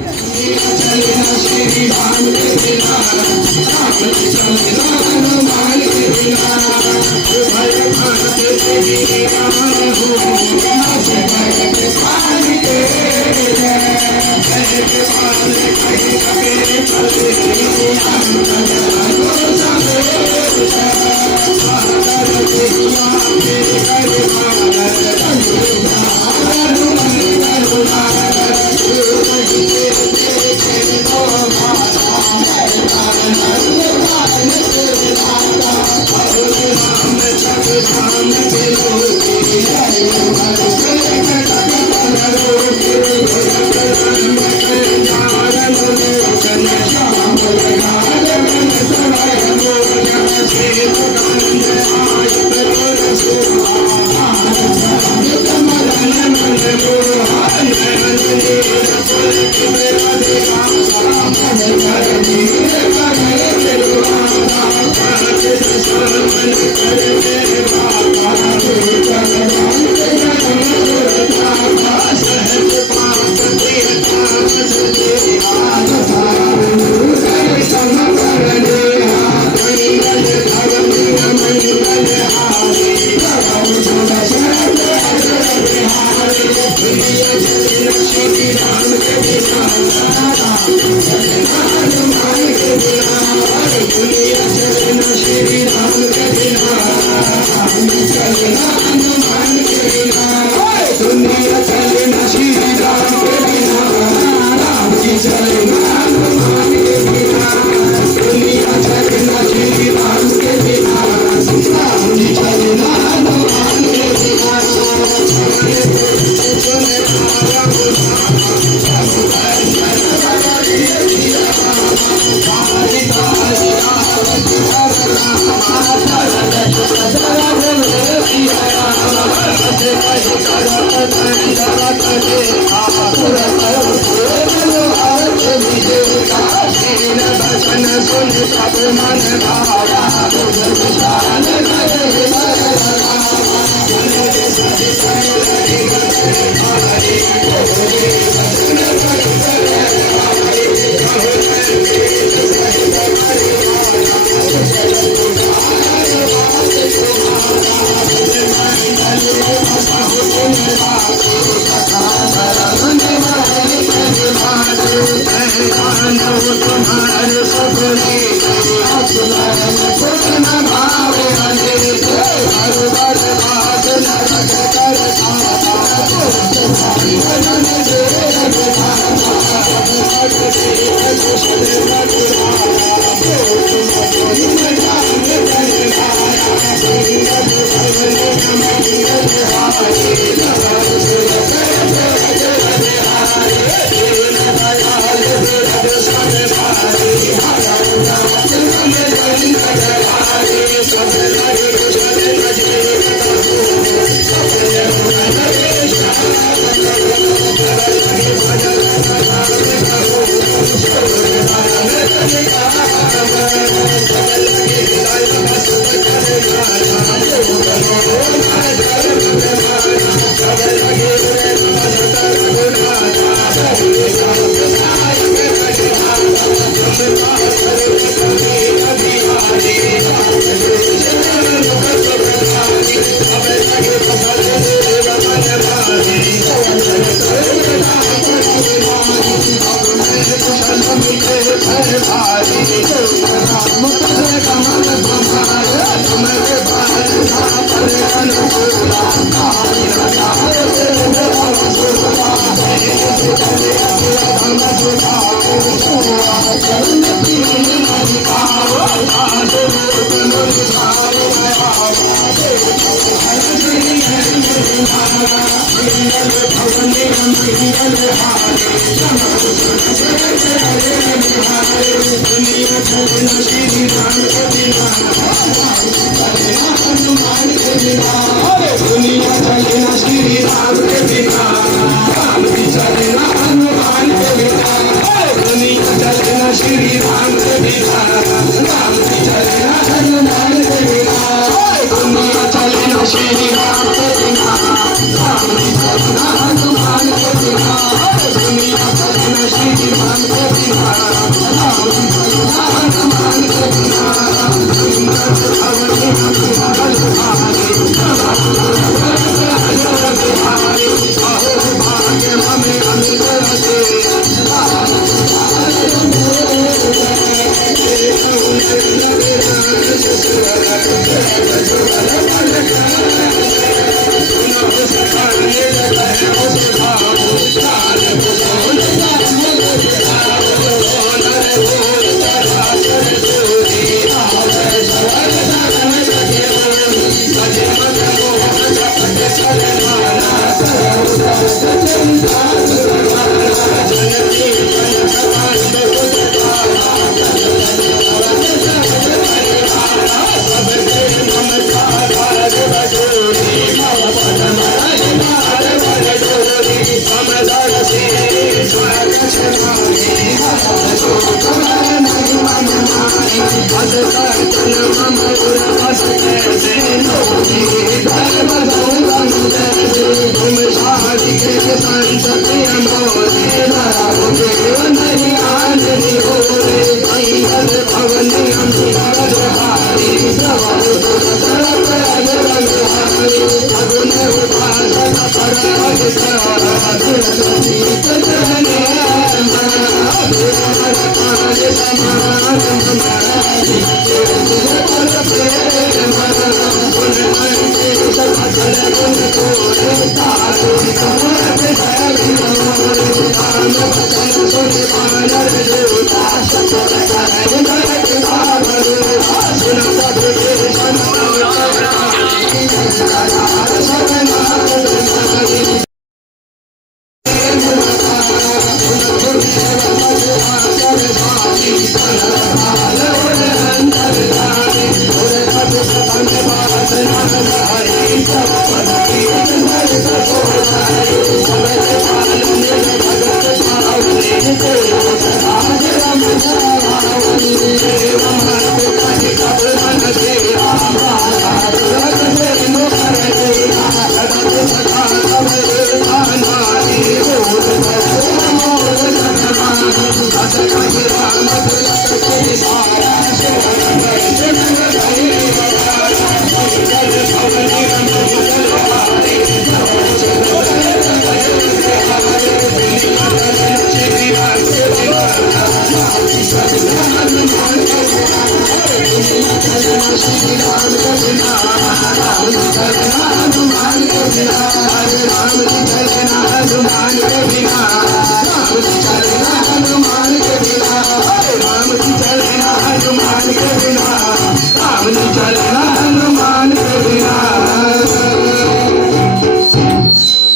Thank you.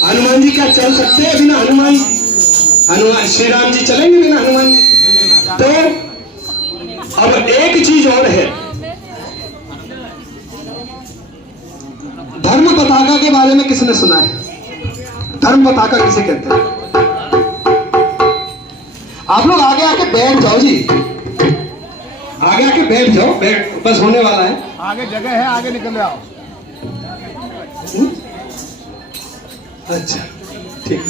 हनुमान जी क्या चल सकते हैं बिना हनुमान? हनुमान श्री राम जी चलेंगे बिना हनुमान? तो अब एक चीज और है, धर्म पताका के बारे में किसने सुना है? धर्म पताका किसे कहते हैं? आप लोग आगे आके बैठ जाओ जी, आगे आके बैठ जाओ, बैठ बस होने वाला है। आगे जगह है, आगे निकल जाओ। अच्छा ठीक,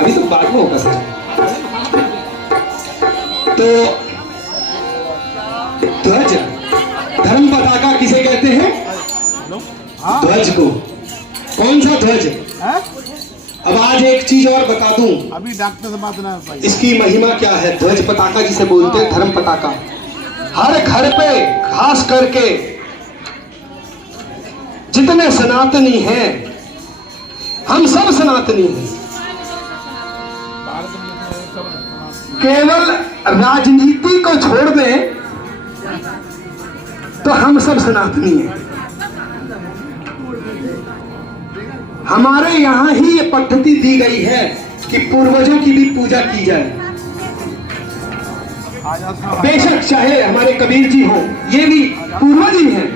अभी तो बाद में होगा। तो ध्वज, धर्म पताका किसे कहते हैं? ध्वज को। कौन सा ध्वज? अब आज एक चीज और बता दूं, अभी डॉक्टर से बात ना पाई। इसकी महिमा क्या है? ध्वज पताका जिसे बोलते हैं, धर्म पताका, हर घर पे खास करके जितने सनातनी हैं, हम सब सनातनी हैं। केवल राजनीति को छोड़ दें तो हम सब सनातनी हैं। हमारे यहाँ ही ये पद्धति दी गई है कि पूर्वजों की भी पूजा की जाए। बेशक चाहे हमारे कबीर जी हो, ये भी पूर्वज ही हैं,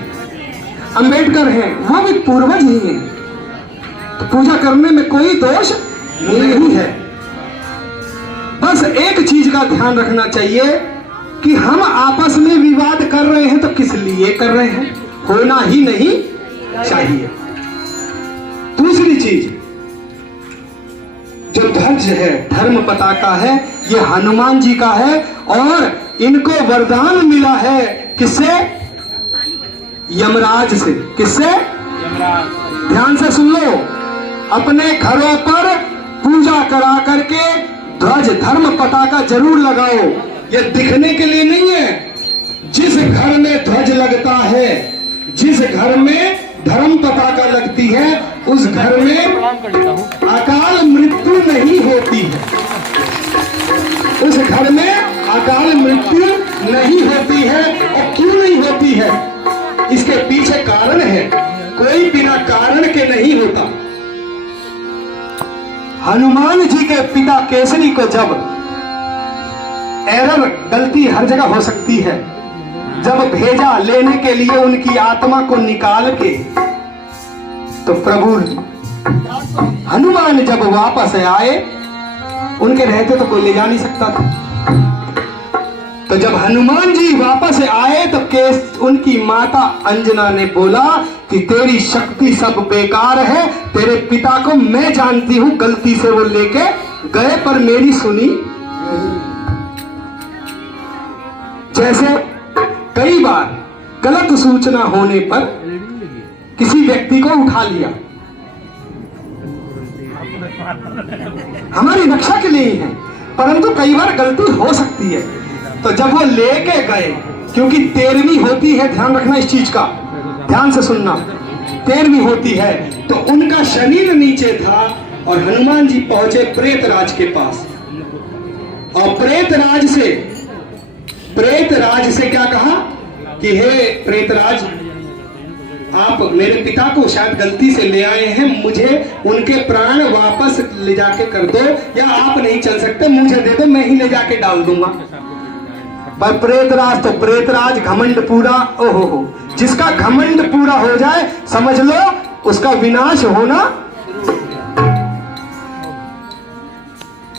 अंबेडकर हैं, वो भी पूर्वज ही हैं। तो पूजा करने में कोई दोष नहीं है। बस एक चीज का ध्यान रखना चाहिए कि हम आपस में विवाद कर रहे हैं तो किस लिए कर रहे हैं, होना ही नहीं चाहिए। दूसरी चीज, जो ध्वज है, धर्म पताका है, ये हनुमान जी का है और इनको वरदान मिला है किससे? यमराज से। किससे? ध्यान से सुन लो। अपने घरों पर पूजा करा करके ध्वज धर्म पताका जरूर लगाओ। ये दिखने के लिए नहीं है। जिस घर में ध्वज लगता है, जिस घर में धर्म पताका लगती है, उस घर में अकाल मृत्यु नहीं होती है। उस घर में अकाल मृत्यु नहीं होती है। और क्यों नहीं होती है? इसके पीछे कारण है, कोई बिना कारण के नहीं होता। हनुमान जी के पिता केसरी को जब एरर, गलती हर जगह हो सकती है, जब भेजा लेने के लिए उनकी आत्मा को निकाल के, तो प्रभु हनुमान जब वापस आए, उनके रहते तो कोई ले जा नहीं सकता था। तो जब हनुमान जी वापस आए तो उनकी माता अंजना ने बोला कि तेरी शक्ति सब बेकार है, तेरे पिता को मैं जानती हूं, गलती से वो लेके गए पर मेरी सुनी। जैसे कई बार गलत सूचना होने पर किसी व्यक्ति को उठा लिया, हमारी रक्षा के लिए ही है, परंतु कई बार गलती हो सकती है। तो जब वो लेके गए, क्योंकि 13वीं होती है, ध्यान रखना इस चीज का, ध्यान से सुनना, 13वीं होती है, तो उनका शरीर नीचे था और हनुमान जी पहुंचे प्रेतराज के पास। और प्रेतराज से क्या कहा कि हे प्रेतराज, आप मेरे पिता को शायद गलती से ले आए हैं, मुझे उनके प्राण वापस ले जाके कर दो, या आप नहीं चल सकते, मुझे दे दो, मैं ही ले जाके डाल दूंगा। पर प्रेतराज घमंड पूरा, ओहो हो, जिसका घमंड पूरा हो जाए समझ लो उसका विनाश होना।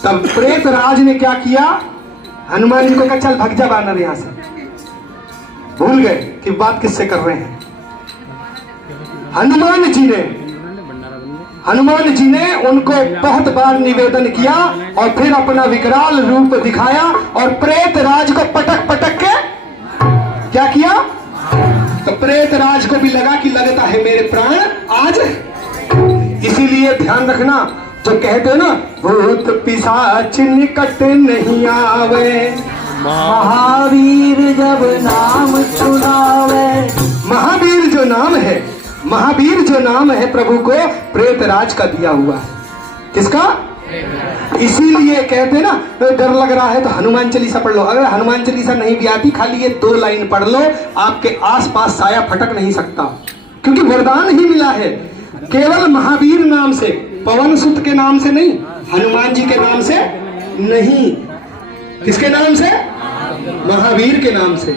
तब प्रेतराज ने क्या किया? हनुमान जी को कहा चल भाग जा बानर यहां से। भूल गए कि बात किससे कर रहे हैं। हनुमान जी ने उनको बहुत बार निवेदन किया और फिर अपना विकराल रूप दिखाया और प्रेतराज को पटक के क्या किया? तो प्रेतराज को भी लगा कि लगता है मेरे प्राण आज। इसीलिए ध्यान रखना, जो कहते हो ना भूत पिशाच निकट नहीं आवे, महावीर जब नाम सुनावे। महावीर जो नाम है प्रभु को प्रेतराज का दिया हुआ है। किसका? इसीलिए कहते ना डर लग रहा है तो हनुमान चालीसा पढ़ लो। अगर हनुमान चालीसा नहीं भी आती, खाली ये 2 लाइन पढ़ लो, आपके आसपास साया फटक नहीं सकता, क्योंकि वरदान ही मिला है। केवल महावीर नाम से, पवन सुत के नाम से नहीं, हनुमान जी के नाम से नहीं। किसके नाम से? महावीर के नाम से।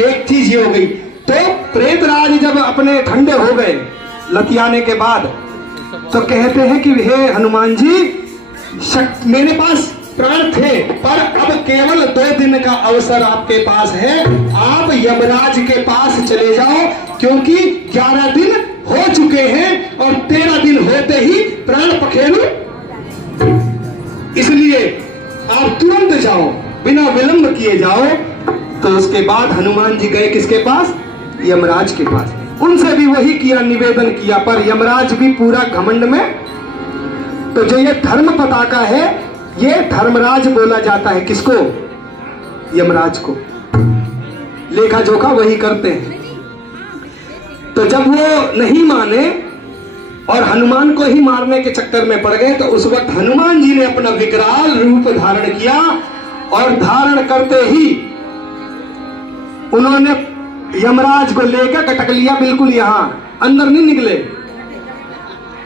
एक चीज ये हो गई। तो प्रेतराज जब अपने ठंडे हो गए लतियाने के बाद, तो कहते हैं कि हे हनुमान जी, मेरे पास प्राण थे, पर अब केवल 2 दिन का अवसर आपके पास है। आप यमराज के पास चले जाओ, क्योंकि 11 दिन हो चुके हैं और 13 दिन होते ही प्राण पखेरु। इसलिए आप तुरंत जाओ, बिना विलंब किए जाओ। तो उसके बाद हनुमान जी गए किसके पास? यमराज के पास। उनसे भी वही किया, निवेदन किया, पर यमराज भी पूरा घमंड में। तो जो ये धर्म पताका है, ये धर्मराज बोला जाता है। किसको? यमराज को। लेखा जोखा वही करते हैं। तो जब वो नहीं माने और हनुमान को ही मारने के चक्कर में पड़ गए, तो उस वक्त हनुमान जी ने अपना विकराल रूप धारण किया और धारण करते ही उन्होंने यमराज को लेकर अटक लिया, बिल्कुल यहाँ अंदर नहीं निकले,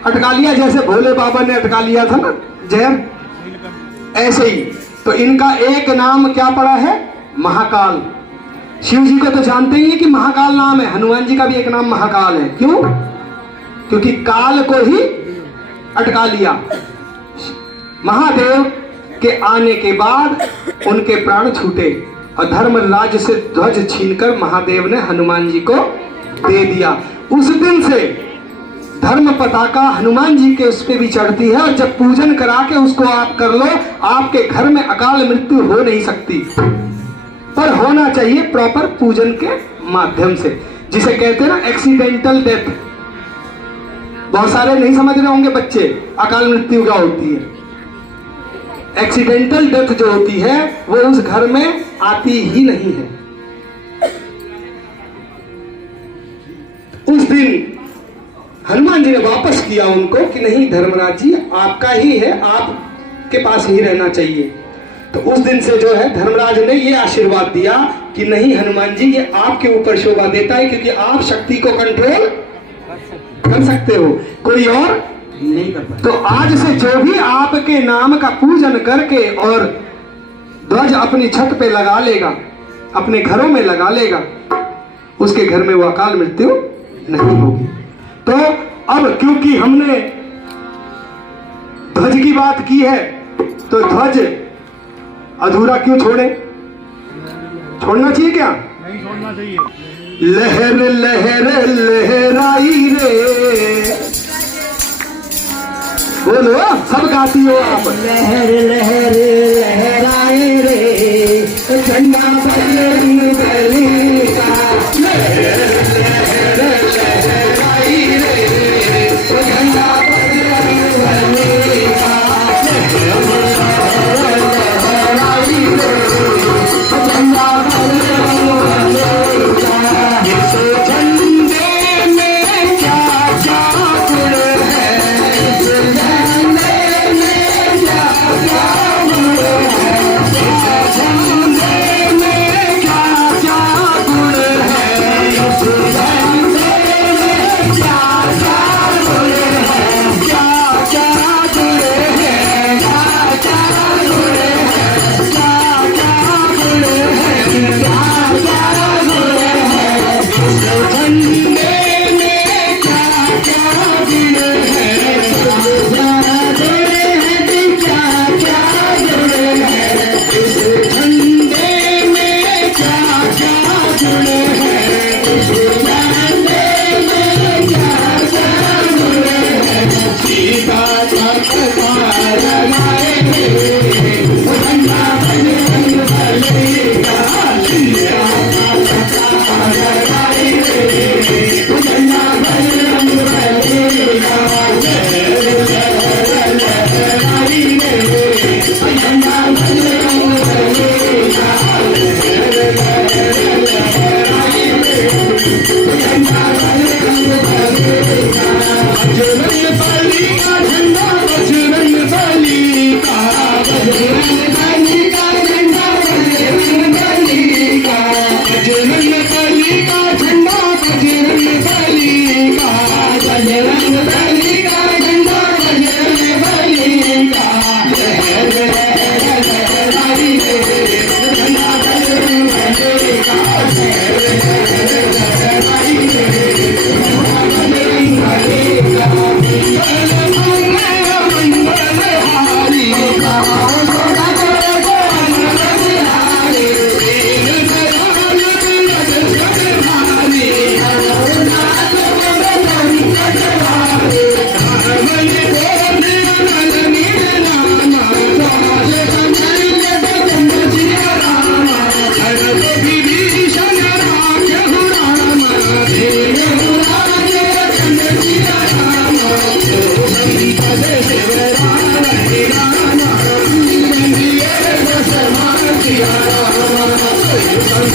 अटका लिया जैसे भोले बाबा ने अटका लिया था ना जहर, ऐसे ही। तो इनका एक नाम क्या पड़ा है? महाकाल। शिव जी को तो जानते ही है कि महाकाल नाम है, हनुमान जी का भी एक नाम महाकाल है। क्यों? क्योंकि काल को ही अटका लिया। महादेव के आने के बाद उनके प्राण छूटे और धर्मराज से ध्वज छीनकर महादेव ने हनुमान जी को दे दिया। उस दिन से धर्म पताका हनुमान जी के उस पे भी चढ़ती है, और जब पूजन करा के उसको आप कर लो, आपके घर में अकाल मृत्यु हो नहीं सकती, पर होना चाहिए प्रॉपर पूजन के माध्यम से, जिसे कहते हैं ना एक्सीडेंटल डेथ। बहुत सारे नहीं समझ रहे होंगे बच्चे अकाल मृत्यु क्या होती है। एक्सीडेंटल डेथ जो होती है वो उस घर में आती ही नहीं है। उस दिन हनुमान जी ने वापस किया उनको कि नहीं धर्मराज जी आपका ही है, आपके पास ही रहना चाहिए। तो उस दिन से जो है धर्मराज ने ये आशीर्वाद दिया कि नहीं हनुमान जी ये आपके ऊपर शोभा देता है, क्योंकि आप शक्ति को कंट्रोल कर सकते हो, कोई और नहीं कर पाता। तो आज से जो भी आपके नाम का पूजन करके और ध्वज अपनी छत पे लगा लेगा, अपने घरों में लगा लेगा, उसके घर में वो अकाल मृत्यु नहीं होगी। तो अब क्योंकि हमने ध्वज की बात की है, तो ध्वज अधूरा क्यों छोड़े? छोड़ना चाहिए क्या? नहीं छोड़ना चाहिए। लहर लहर लहराई रे, बोलो सब गाती हो आप। लहर लहर लहराए रे, झंडा बजरंग बली का। लहर लहर लहराई रे, झंडा बजरंग बली का। लहराई रे, झंडा बजरंग बली का। इस झंडे में क्या क्या गुण है, इस झंडे में क्या क्या गुण है, इस झंडे में क्या क्या गुण है, इस झंडे में क्या क्या गुण है, क्या क्या गुण है, क्या क्या गुण है, क्या क्या गुण है, क्या क्या गुण है, इस झंडे में क्या क्या गुण है, क्या क्या गुण है, इस झंडे में क्या क्या गुण है, इस झंडे में क्या क्या गुण है। सीता चक्का लगाए रे, झंडा बजरंग बली का। सीता चक्का लगाए रे, झंडा बजरंग बली का। लहराई रे, झंडा बजरंग बली का। लहराई रे, झंडा बजरंग बली का। बजरंग बली का झंडा, बजरंग बली का। बजरंग बली का झंडा, बजरंग बली का। बजरंग बली का झंडा, बजरंग बली का। बजरंग बली का झंडा, बजरंग बली का। लहर लहर लहराई रे, झंडा बजरंग बली का। लहर लहर लहराई रे, झंडा बजरंग बली का।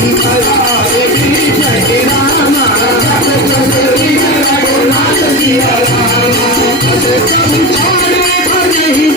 मंगलहारी का नहीं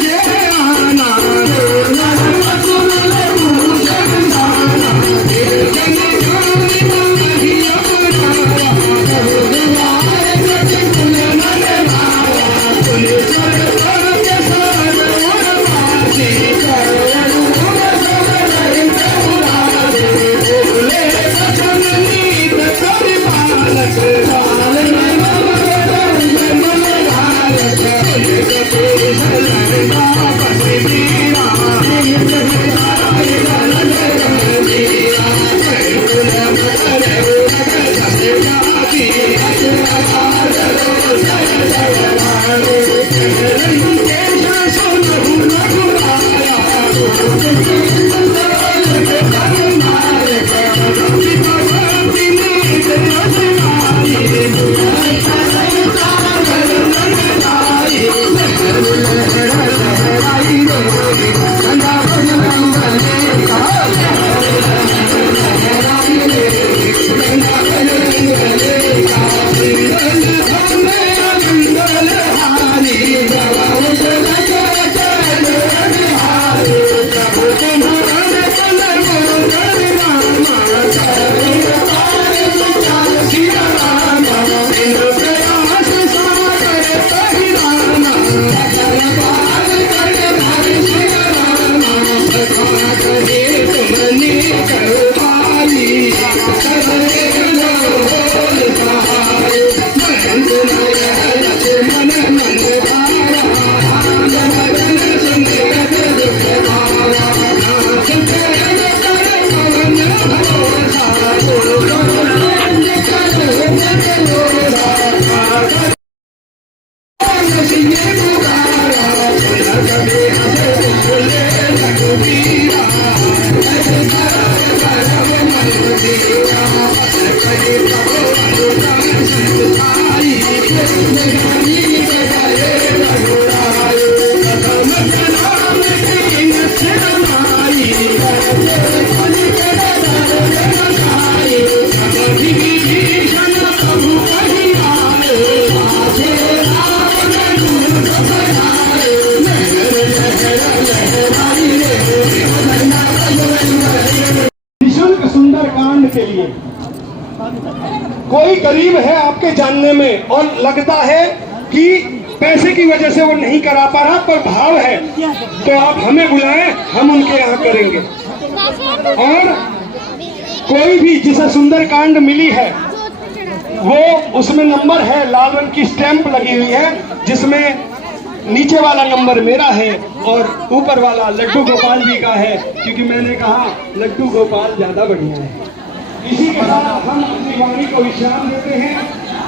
निशुल्क सुंदरकांड के लिए कोई गरीब है आपके जानने में और लगता है कि पैसे की वजह से वो नहीं करा पा रहा, पर भाव है, तो आप हमें बुलाएं, हम उनके यहाँ करेंगे। और कोई भी जिसे सुंदरकांड मिली है वो उसमें नंबर है, लाल रंग की स्टैंप लगी हुई है, जिसमें नीचे वाला नंबर मेरा है और ऊपर वाला लड्डू गोपाल जी का है, क्योंकि मैंने कहा लड्डू गोपाल ज्यादा बढ़िया है। इसी के साथ हम अपनी वाणी को विश्राम देते हैं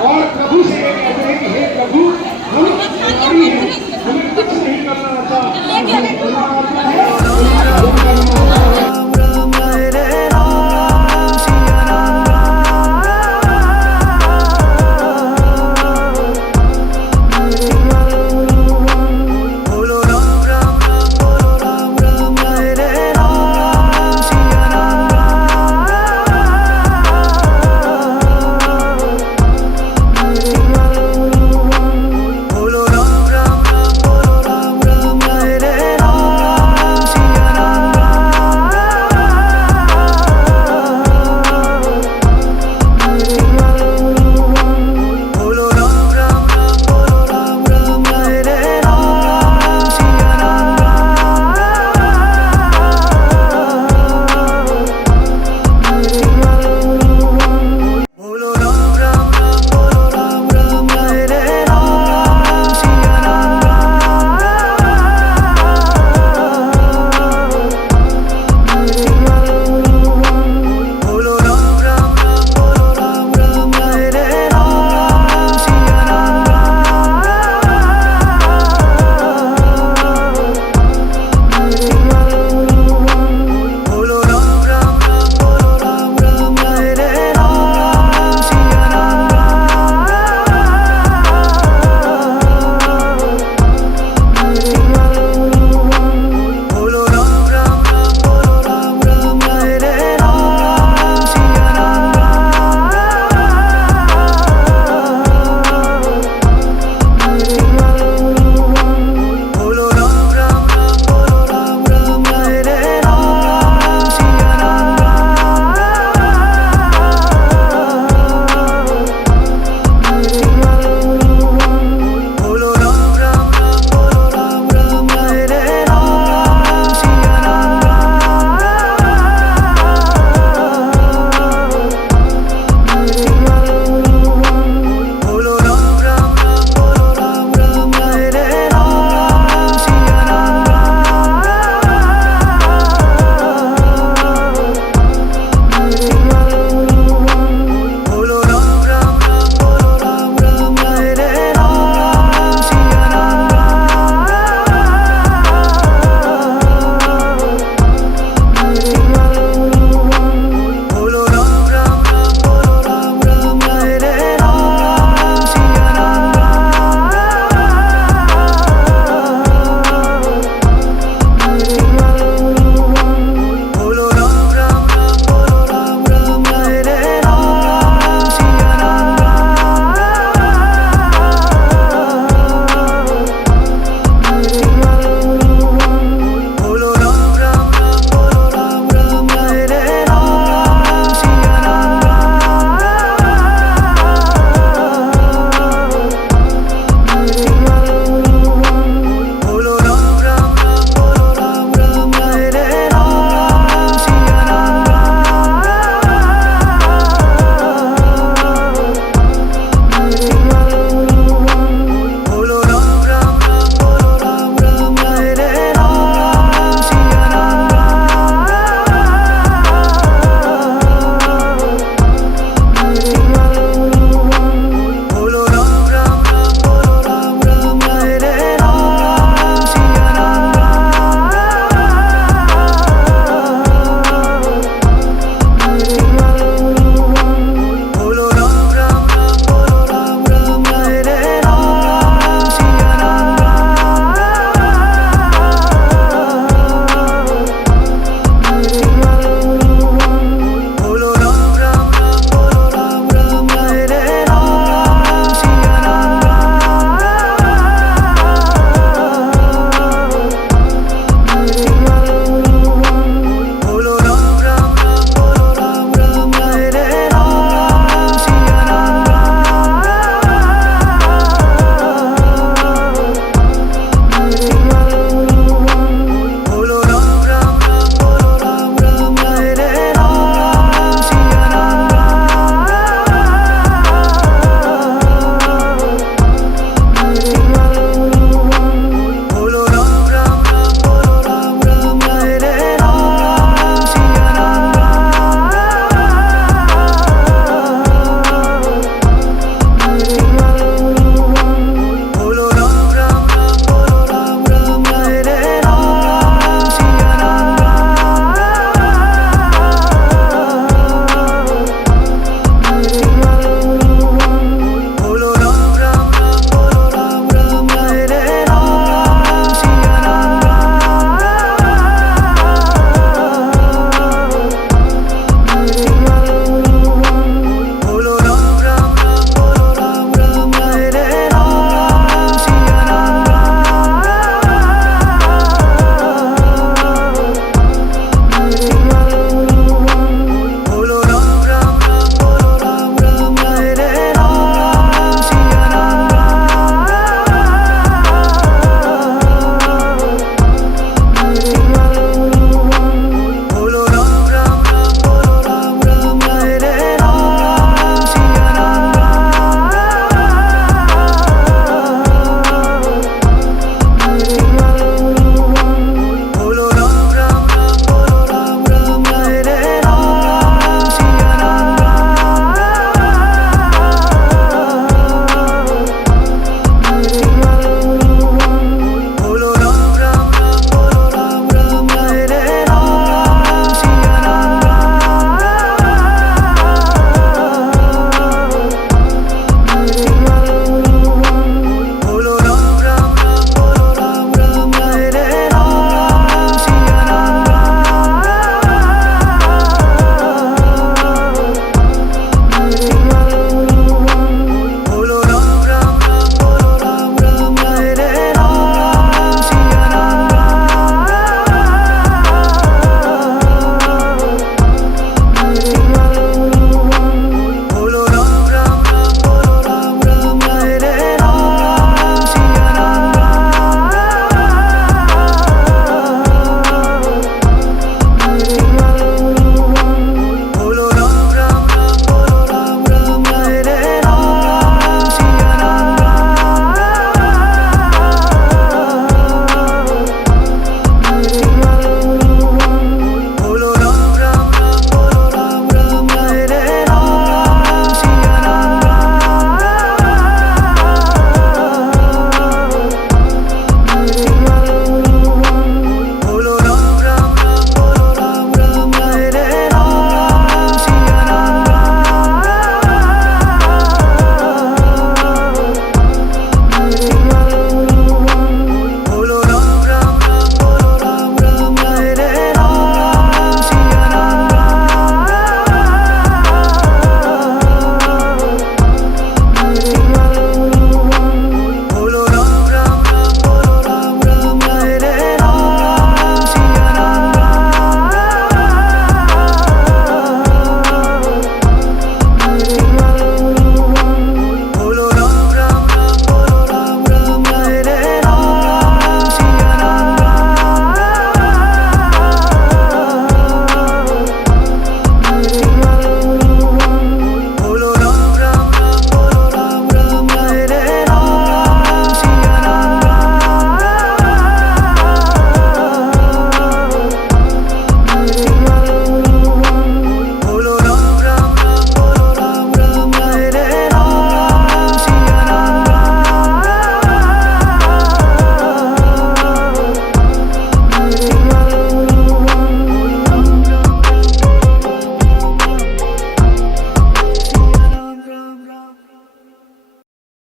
और प्रभु से ये कहते हैं कि हे प्रभु, हम नारी हैं, हमें कुछ नहीं करना आता,